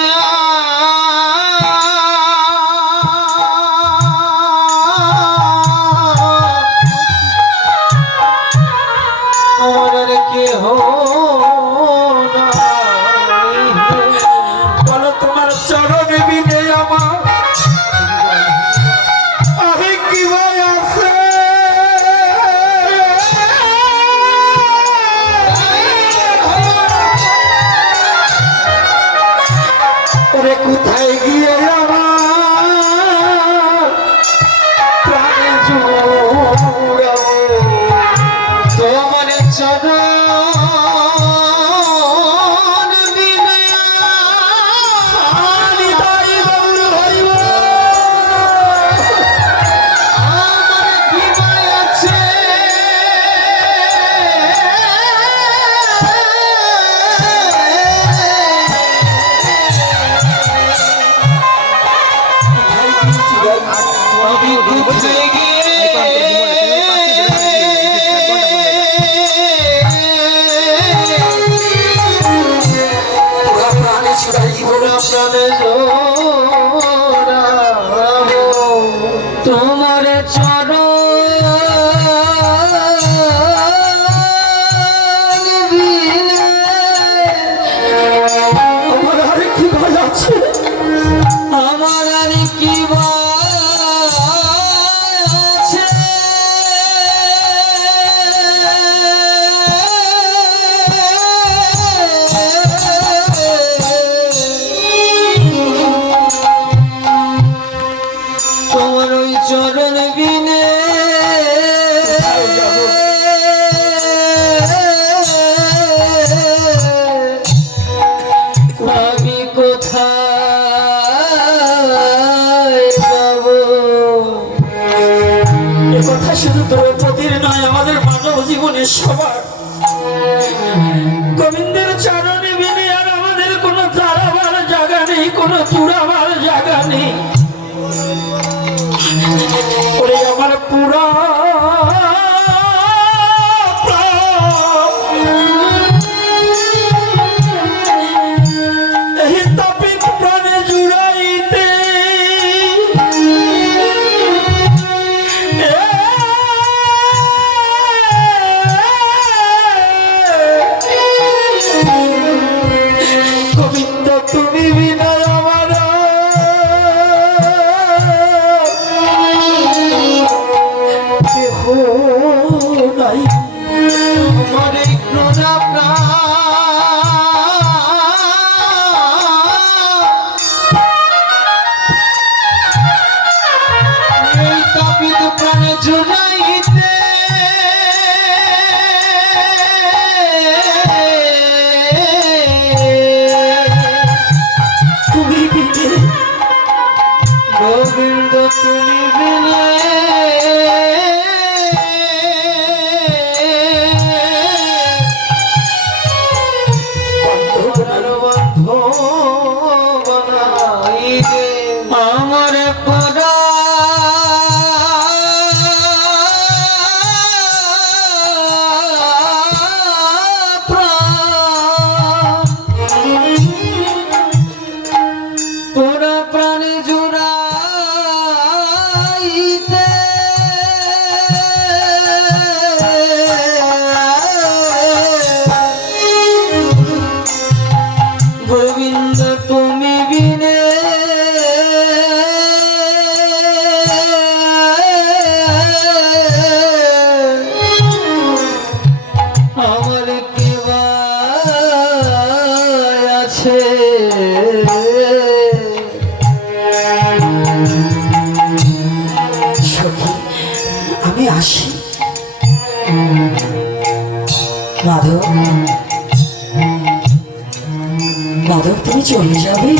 আমার আর কেহ নাই। বলো তোমার চরণে বিনে আমার আরে কি ভাই আছে ওরে কোথায় গিয়ে আমার প্রাণে জুড়াবো তোমার চরণ বিনা হৃদয় গৌর হইব আমার কি ভয় আছে আমি কোথায় পুরা প্রাণে ছুড়াইব প্রাণে জোড়াবো তোমার চরণ বিনে আমার আর কি ভয় আছে আমার আর কি ভয় আছে তোমার ওই চরণ বিনে আমি কোথায় যাব এ কথা শুধু দ্রৌপদীর নয় আমাদের মানব জীবনের সবার গোবিন্দের চরণে বিনে আর আমাদের কোনো দাঁড়াবার জায়গা নেই কোনো চূড়াবার জায়গা নেই ওরে আমার পুরা এই তাপিত প্রাণে জুড়াইতে গোবিন্দ তুমি বিনা আমার কেহ নাই আমার একটু না এই তাপিত প্রাণে জুড়াইতে তুমি বিনে গোবিন্দ তুমি বিনে সোনার বন্ধু বানাইলে আমার পরা পুরা প্রাণী জুড়াইতে গোবিন্দ তুমি বিনে আমার কি ভয় আছে সখী আমি আসি মাধব মাধব তুমি চলে যাবে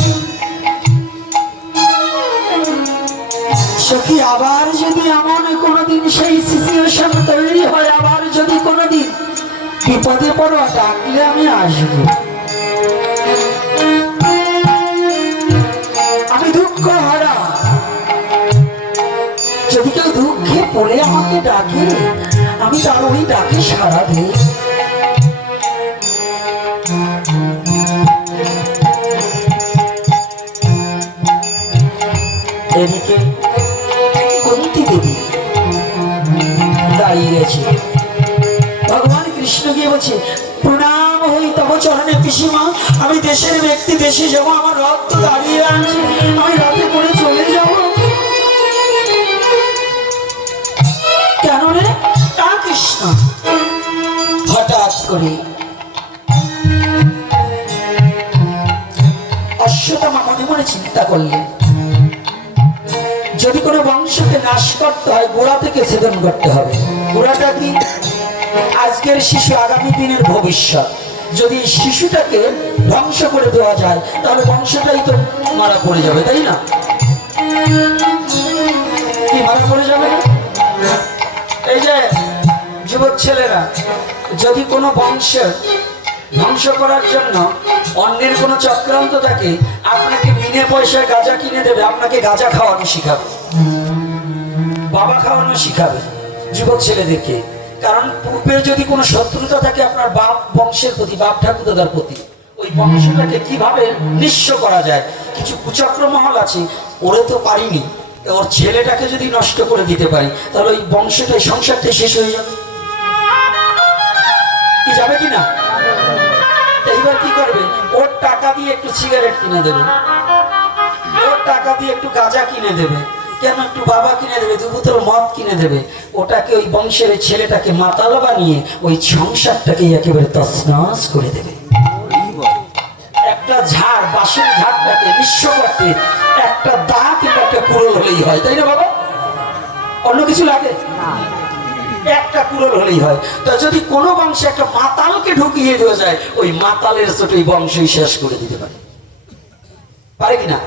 সখী আবার যদি এমন কোনোদিন সেই সিচুয়েশন তৈরি হয় আবার যদি কোনোদিন বিপদে পড়ো ডাকলে আমি আসবো আমি দুঃখ হারা যদি কেউ দুঃখে পড়ে আমাকে ডাকে আমি তার ওই ডাকে সাড়া দিই এদিকে কুন্তী দেবী দাঁড়িয়ে আছে। ভগবান কৃষ্ণ গিয়ে বলছে, প্রণাম হই তব চরণে পিসিমা, আমি দেশের ব্যক্তি, দেশে যাবো, আমার রথ তো দাঁড়িয়ে আছে, আমি রথে করে চলে যাব। কেন রে? তা কৃষ্ণ হঠাৎ করে অশ্বত্থামা মনে মনে চিন্তা করলেন, যদি কোনো বংশকে নাশ করতে হয় গোড়া থেকে ছেদন করতে হবে। গোড়াটা কি? আজকের শিশু আগামী দিনের ভবিষ্যৎ। যদি এই শিশুটাকে ধ্বংস করে দেওয়া যায় তাহলে বংশটাই তো মারা পড়ে যাবে, তাই না? কি মারা পড়ে যাবে না? এই যে যুবক ছেলেরা, যদি কোনো বংশের ধ্বংস করার জন্য অন্যের কোনো চক্রান্ত থাকে, আপনাকে বিনে পয়সায় গাঁজা কিনে দেবে, আপনাকে গাঁজা খাওয়ানো শিখাবে, বাবা খাওয়ানো শিখাবে যুবক ছেলেদেরকে। কারণ পূর্বের যদি কোনো শত্রুতা থাকে আপনার বাপ বংশের প্রতি, বাপ ঠাকুরদাদার প্রতি, ওই বংশটাকে কিভাবে নিঃস্ব করা যায়, কিছু কুচক্র মহল আছে, ওরে তো পারিনি, ওর ছেলেটাকে যদি নষ্ট করে দিতে পারি তাহলে ওই বংশটাই, সংসারটাই শেষ হয়ে যাবে। কি যাবে কি না? এইবার কি করবে? ওর টাকা দিয়ে একটু সিগারেট কিনে দেবে, ওর টাকা দিয়ে একটু গাঁজা কিনে দেবে, কেন একটু বাবা কিনে দেবে, দু বোতল মদ কিনে দেবে। ওটাকে ওই বংশের ছেলেটাকে মাতাল বানিয়ে ওই সংসারটাকে একেবারে তছনছ করে দেবে। একটা ঝাড়, বাঁশের ঝাড়টাকে নিঃস্ব করতে একটা দা কিংবা একটা কুড়োল হলেই হয়, তাই না বাবা? অন্য কিছু লাগে? একটা কুড়োল হলেই হয়। তা যদি কোনো বংশে একটা মাতালকে ঢুকিয়ে দেওয়া যায়, ওই মাতালের ছোট ওই বংশই শেষ করে দিতে পারে, পারে কিনা?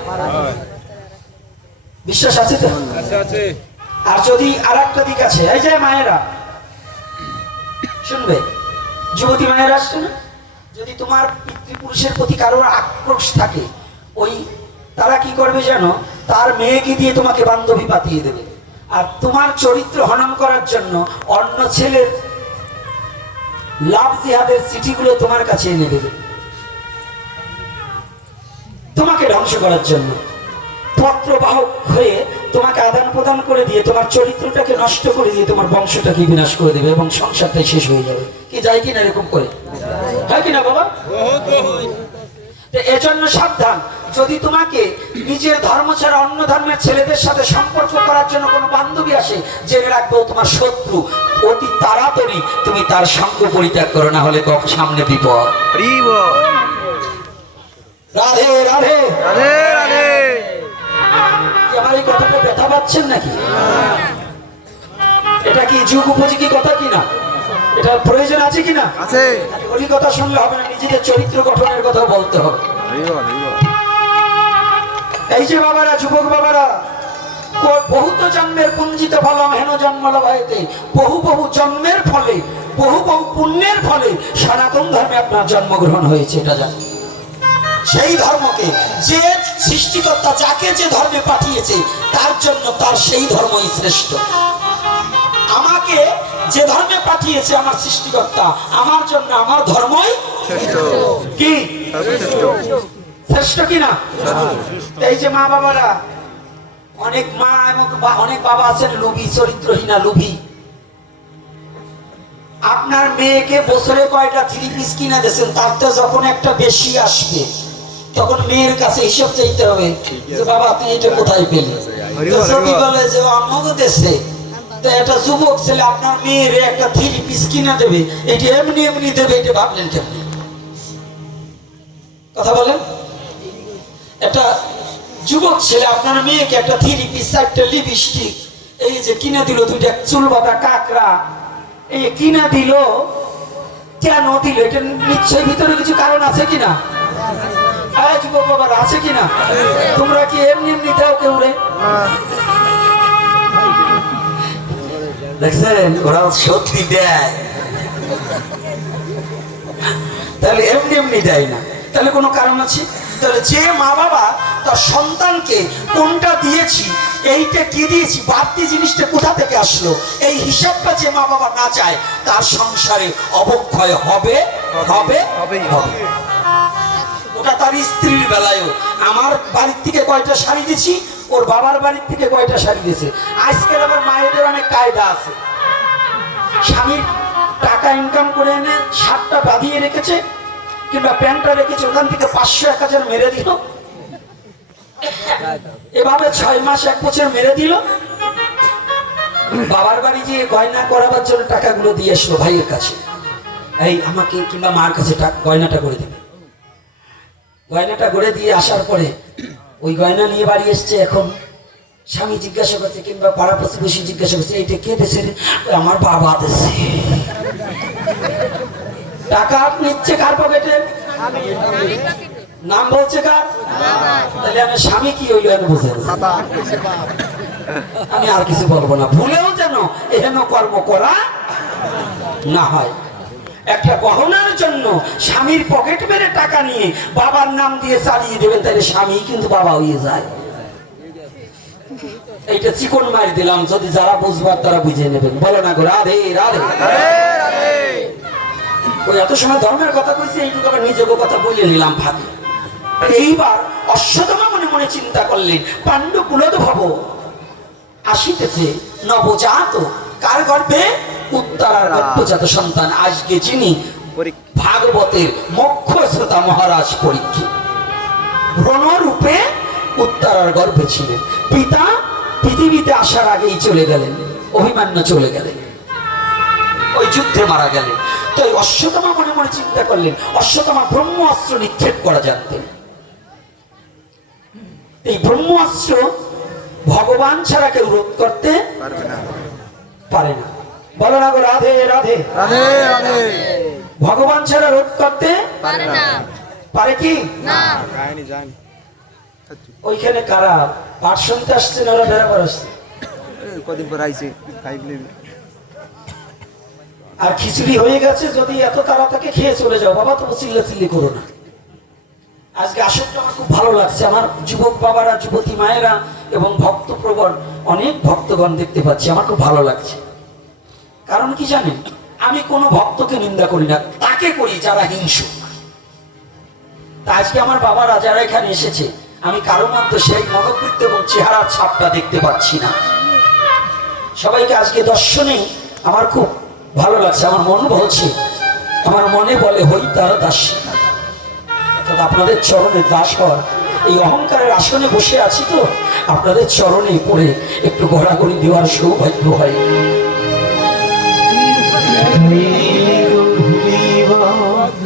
বিশ্বাস আছে তো? আর যদি আর একটা দিক আছে, এই যে মায়েরা শুনবে, যুবতী মায়েরা আসছে না, যদি তোমার পিতৃপুরুষের প্রতি কারোর আক্রোশ থাকে, ওই তারা কি করবে জানো? তার মেয়েকে দিয়ে তোমাকে বান্ধবী পাতিয়ে দেবে, আর তোমার চরিত্র হনন করার জন্য অন্য ছেলের লাভ জিহাদের চিঠিগুলো তোমার কাছে এনে দেবে, তোমাকে ধ্বংস করার জন্য। পত্র বাহক হয়ে তোমাকে আদান প্রদান করে দিয়ে তোমার চরিত্রটাকে নষ্ট করে দিয়ে তোমার বংশটাকে বিনাশ করে দেবে এবং সংসারটাই শেষ হয়ে যাবে। কি যায় কিনা এরকম করে? হয় কিনা বাবা? এজন্য সাবধান, যদি তোমাকে নিজের ধর্ম ছাড়া অন্য ধর্মের ছেলেদের সাথে সম্পর্ক করার জন্য কোনো বান্ধবী আসে, জেনে রাখবো তোমার শত্রু, অতি তাড়াতাড়ি তুমি তার সঙ্গ পরিত্যাগ করো, না হলে সামনে বিপদ। রাধে রাধে রাধে রাধে। আমার এই কথাটা ব্যথা পাচ্ছেন নাকি? এটা কি যুগ উপযোগী কথা কিনা? এটা প্রয়োজন আছে কিনা? আছে। ওই কথা শুনলে হবে না, নিজেদের চরিত্র গঠনের কথা বলতে হবে। এই যে বাবারা, যুবক বাবারা, বহুত জন্মের পুঞ্জিত ফলম হেন জন্ম লভায়েতে, বহু বহু জন্মের ফলে, বহু বহু পুণ্যের ফলে সনাতন ধর্মে আপনার জন্মগ্রহণ হয়েছে, এটা জানেন? সেই ধর্মকে যে সৃষ্টিকর্তা যাকে যে ধর্মে পাঠিয়েছে তার জন্য তার সেই ধর্মই শ্রেষ্ঠ। আমাকে যে ধর্মে পাঠিয়েছে আমার সৃষ্টিকর্তা, আমার জন্য আমার ধর্মই কি শ্রেষ্ঠ কিনা? এই যে মা বাবারা, অনেক মা এবং অনেক বাবা আছেন লোভী, চরিত্রহীনা লোভী। আপনার মেয়েকে বছরে কয়টা 3 পিস কিনে দিয়েছেন, তার তো যখন একটা বেশি আসবে তখন মেয়ের কাছে হিসাব চাইতে হবে যে বাবা তুই এটা কোথায় পেলি। যদি বলে যে আমাকে দেশে, তো একটা যুবক ছেলে আপনার মেয়ের একটা 3 পিস কিনে দেবে, এটা এমনি এমনি দেবে, এটা ভাবলেন কেমনি? কথা বলেন। একটা যুবক ছেলে আপনার মেয়েকে একটা 3 পিস, 4টা লিপস্টিক এই যে কিনে দিল, 2টা চুল বাঁধা কাকড়া এই কিনে দিল, কেন দিল? এটা নিশ্চয়ই ভিতরে কিছু কারণ আছে কিনা? যুবক বাবার আছে কিনা? তোমরা কি এমনি এমনি দাও কেউ রে? দেখছেন ওরা সত্যি দেয়, তাহলে এমনি এমনি দেয় না, তাহলে কোনো কারণ আছে। তাহলে যে মা বাবা তার সন্তানকে কোনটা দিয়েছি, এইটা কি দিয়েছি, বাড়তি জিনিসটা কোথা থেকে আসলো, এই হিসাবটা যে মা বাবা না চায়, তার সংসারে অবক্ষয় হবে হবে হবে। ওটা তার স্ত্রীর বেলায়ও আমার বাড়ির থেকে কয়টা শাড়ি দিছি, ওর বাবার বাড়ির থেকে কয়টা শাড়ি দিয়েছে। আজকাল আবার মায়েদের অনেক কায়দা আছে, স্বামীর টাকা ইনকাম করে এনে শার্টটা বাঁধিয়ে রেখেছে কিংবা প্যান্টটা রেখেছে, ওখান থেকে 500-1000 মেরে দিল, এভাবে 6 মাস 1 বছর মেরে দিল। বাবার বাড়ি গিয়ে গয়না করাবার জন্য টাকাগুলো দিয়ে এসলো ভাইয়ের কাছে, এই আমাকে কিংবা মার কাছে গয়নাটা করে দেবে। গয়নাটা করে দিয়ে আসার পরে ওই গয়না নিয়ে বাড়ি এসছে। এখন স্বামী জিজ্ঞাসা করছে কিংবা পাড়া প্রতিবেশী জিজ্ঞাসা করছে, এইটা কে দেশে? আমার বাবা দেশে। টাকা নিচ্ছে কার পকেটে? নাম বলছে কার? তাহলে আমার স্বামী কি হইল আমি বুঝে আমি আর কিছু বলবো না। ভুলেও যেন এহেন কর্ম করা না হয়। একটা গহনার জন্য স্বামীর পকেট মেরে টাকা নিয়ে বাবার নাম দিয়ে চালিয়ে দেবেন, তাহলে স্বামী কিন্তু বাবা হয়ে যায়। এইটা চিকন মার দিলাম, যদি যারা বুঝবার তারা বুঝে নেবেন। বলো না গো রাধে রাধে। ওই এত সময় ধর্মের কথা কইছি, এইটুকু আবার নিজেকে কথা বলে নিলাম ফাঁকে। এইবার অশ্বত্থামা মনে মনে চিন্তা করলেন, পাণ্ডু কুলোদ্ভব আসিতেছে নবজাত, কার গর্ভে? উত্তরার গর্ভজাত সন্তান। আজকে যিনি ভাগবতের মুখ্য শ্রোতা মহারাজ পরীক্ষিত, ভ্রণরূপে উত্তরার গর্ভে ছিলেন। পিতা পৃথিবীতে আসার আগেই চলে গেলেন, অভিমান্য চলে গেলেন, ওই যুদ্ধে মারা গেলেন। তো এই অশ্বত্থামা মনে মনে চিন্তা করলেন, অশ্বত্থামা ব্রহ্মাস্ত্র নিক্ষেপ করা জানতেন। এই ব্রহ্মাস্ত্র ভগবান ছাড়া কেউ রোধ করতে পারে না। বলো না গো রাধে রাধে। ভগবান ছাড়া রোধ করতে পারে কি না? ওইখানে কারা পাঠ শুনতে আসছেন? ওরা বেড়াবার আসছে, কদিন পর আইছে আর খিচুড়ি হয়ে গেছে। যদি এত তারা তাকে খেয়ে চলে যাও বাবা, তবু চিল্লাচিল্লি করো না। আজকে আসলে আমার খুব ভালো লাগছে, আমার যুবক বাবারা, যুবতী মায়েরা এবং ভক্তপ্রবণ অনেক ভক্তগণ দেখতে পাচ্ছি, আমার খুব ভালো লাগছে। কারণ কি জানেন, আমি কোনো ভক্তকে নিন্দা করি না, তাকে করি যারা হিংসুক। আজকে আমার বাবারা যারা এখানে এসেছে, আমি কারোর মধ্যে সেই মনোবৃত্তি এবং চেহারার ছাপটা দেখতে পাচ্ছি না। সবাইকে আজকে দর্শনে আমার খুব ভালো লাগছে। আমার মন বলছে, আমার মনে বলে হই তার দাসী। আপনাদের চরণে দাস হওয়ার এই অহংকারের আসনে বসে আছি, তো আপনাদের চরণে পড়ে একটু ঘোরাঘুরি দেওয়ার সৌভাগ্য হয়।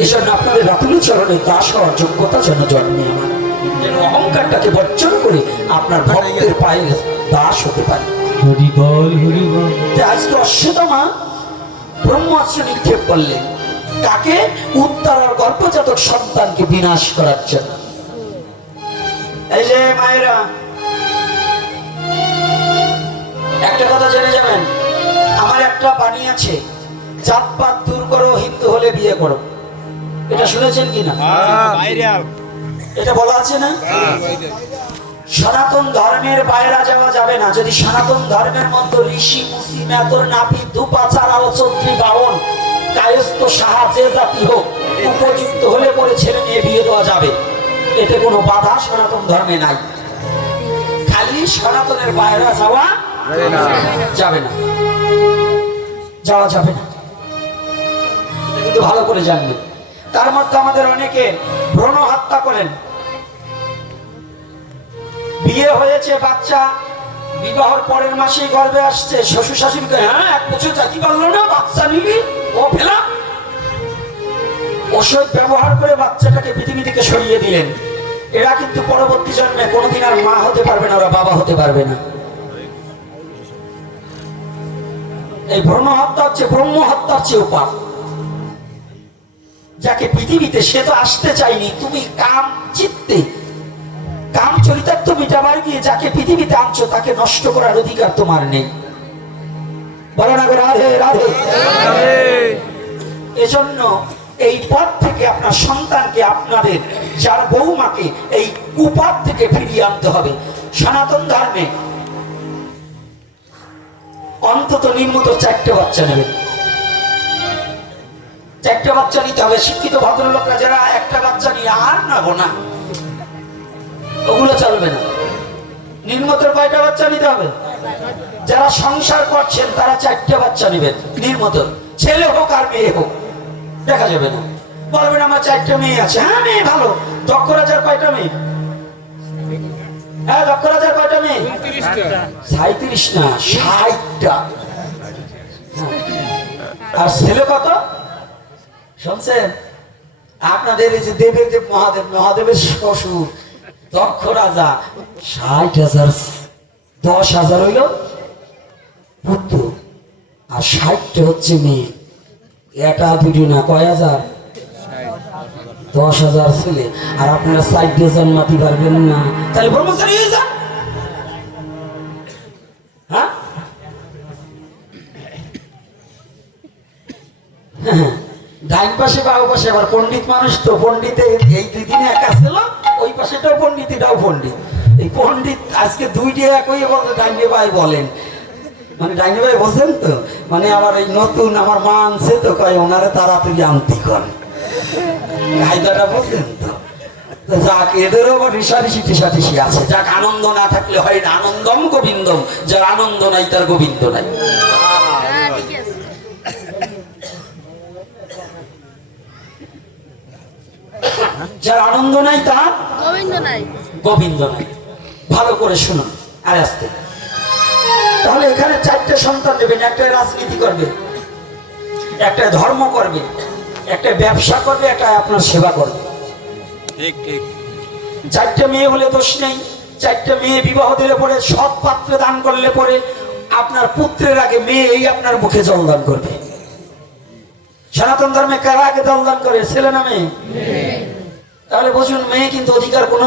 এজন্য আপনাদের রাতুল চরণে দাস হওয়ার যোগ্যতা যেন জন্মে আমার, যেন অহংকারটাকে বর্জন করে আপনার ভক্তের পায়ে দাস হতে পারে। আজকে অশ্বত্থামা ব্রহ্মাস্ত্র নিক্ষেপ করলেন, কাকে? উত্তরার গর্ভজাতক সন্তানকে বিনাশ করার জন্য। এই যে মায়েরা, একটা কথা জেনে যাবেন, আমার একটা বাণী আছে, জাতপাত দূর করো, হিন্দু হলে বিয়ে করো। এটা শুনেছেন কিনা? এটা বলা আছে না? সনাতন ধর্মের বাইরে যাওয়া যাবে না। যদি সনাতন ধর্মের মধ্যে ঋষি, মুসি, মেতর, নাপিত, ধূপাচার, আলোচত্রী, বাহন, কায়স্থ, সাহা যে জাতি হোক, উপযুক্ত হলে পরে ছেলে নিয়ে বিয়ে দেওয়া যাবে। এতে কোনো বাধা সনাতন ধর্মে নাই। খালি সনাতনের বাইরে যাওয়া যাবে না, যাওয়া যাবে না, কিন্তু ভালো করে জানবেন। তার মধ্যে আমাদের অনেকে ভ্রূণ হত্যা করেন। বিয়ে হয়েছে, বাচ্চা বিবাহের পরের মাসে গর্ভে আসছে, শ্বশুর শাশুড়িকে, হ্যাঁ 1 বছর জাতি পারলো না, বাচ্চা নিবি, ও ফেলা। ওষুধ ব্যবহার করে বাচ্চাটাকে পৃথিবী থেকে সরিয়ে দিলেন। এরা কিন্তু পরবর্তী জন্মে কোনোদিন আর মা হতে পারবে না, ওরা বাবা হতে পারবে না। এই ভ্রূণ হত্যা হচ্ছে ব্রহ্ম হত্যার চেয়েও পাপ। যাকে পৃথিবীতে, সে তো আসতে চাইনি, তুমি কাম চিত্তে কাম চরিতার্থ মিটাবার গিয়ে যাকে পৃথিবীতে আনছো, তাকে নষ্ট করার অধিকার তোমার নেই। বলো না রাধে রাধে। এজন্য এই পথ থেকে আপনার সন্তানকে, আপনাদের যার বৌমাকে এই কুপথ থেকে ফিরিয়ে আনতে হবে। সনাতন ধর্মে অন্তত নিম্নত 4টে বাচ্চা নেবেন, 4টে বাচ্চা নিতে হবে। শিক্ষিত ভদ্রলোকরা যারা একটা বাচ্চা নিয়ে আর নেবো না, ওগুলো চলবে না। নির্মতের কয়টা বাচ্চা নিতে হবে? যারা সংসার করছেন তারা 4টে বাচ্চা নেবেন নির্মতর, ছেলে হোক আর মেয়ে হোক, দেখা যাবে না। বলবেন আমার 4টে মেয়ে আছে, হ্যাঁ মেয়ে ভালো। দক্ষ রাজার কয়টা মেয়ে? হ্যাঁ দক্ষ রাজার কয়টা মেয়ে? 37 না 60টা। আর ছেলে কত শুনছেন? আপনাদের এই যে দেবের যে মহাদেব, মহাদেবের শ্বশুর দক্ষ রাজা 60,000, 10,000 হইল পুত্র, আর 60টা হচ্ছে মেয়ে। এটা দুটি না, কয় হাজার? 10,000 ছেলে। আর আপনারা 4 জন্মাতে পারবেন না, তাহলে ব্রহ্মচারী হয়ে যান। হ্যাঁ ডাইন পাশে বা ও পাশে আবার পণ্ডিত মানুষ তো, পণ্ডিতে এই 2 দিনে একা ছিল, ওই পাশেটাও পণ্ডিত এটাও পণ্ডিত। এই পণ্ডিত আজকে 2টি একই বলতে ডাইনে ভাই বলেন, মানে ডাইনে ভাই বলছেন তো, মানে আবার এই নতুন আমার মা আনছে তো কয় ওনারা তাড়াতাড়ি আনতি করে কায়দাটা বলছেন তো। তো যাক, এদেরও আবার রিসারিসি টিসাটিসি আছে। যাক, আনন্দ না থাকলে হয় না, আনন্দম গোবিন্দম, যার আনন্দ নাই তার গোবিন্দ নাই। যার আনন্দ নাই তার গোবিন্দ নাই। গোবিন্দ নাই। ভালো করে শুনুন আর আসতে। তাহলে এখানে 4টে সন্তান নেবেন, একটা রাজনীতি করবে, একটা ধর্ম করবে, একটা ব্যবসা করবে, একটা আপনার সেবা করবে। ঠিক ঠিক। 4টে মেয়ে হলে দোষ নেই। 4টে মেয়ে বিবাহ দিলে পরে, সৎ পাত্রে দান করলে পরে আপনার পুত্রের আগে মেয়েই আপনার মুখে জল দান করবে। সনাতন ধর্মে কারা আগে জল দান করে? ছেলে না মেয়ে? তাহলে বুঝুন মেয়ে কিন্তু অধিকার কোনো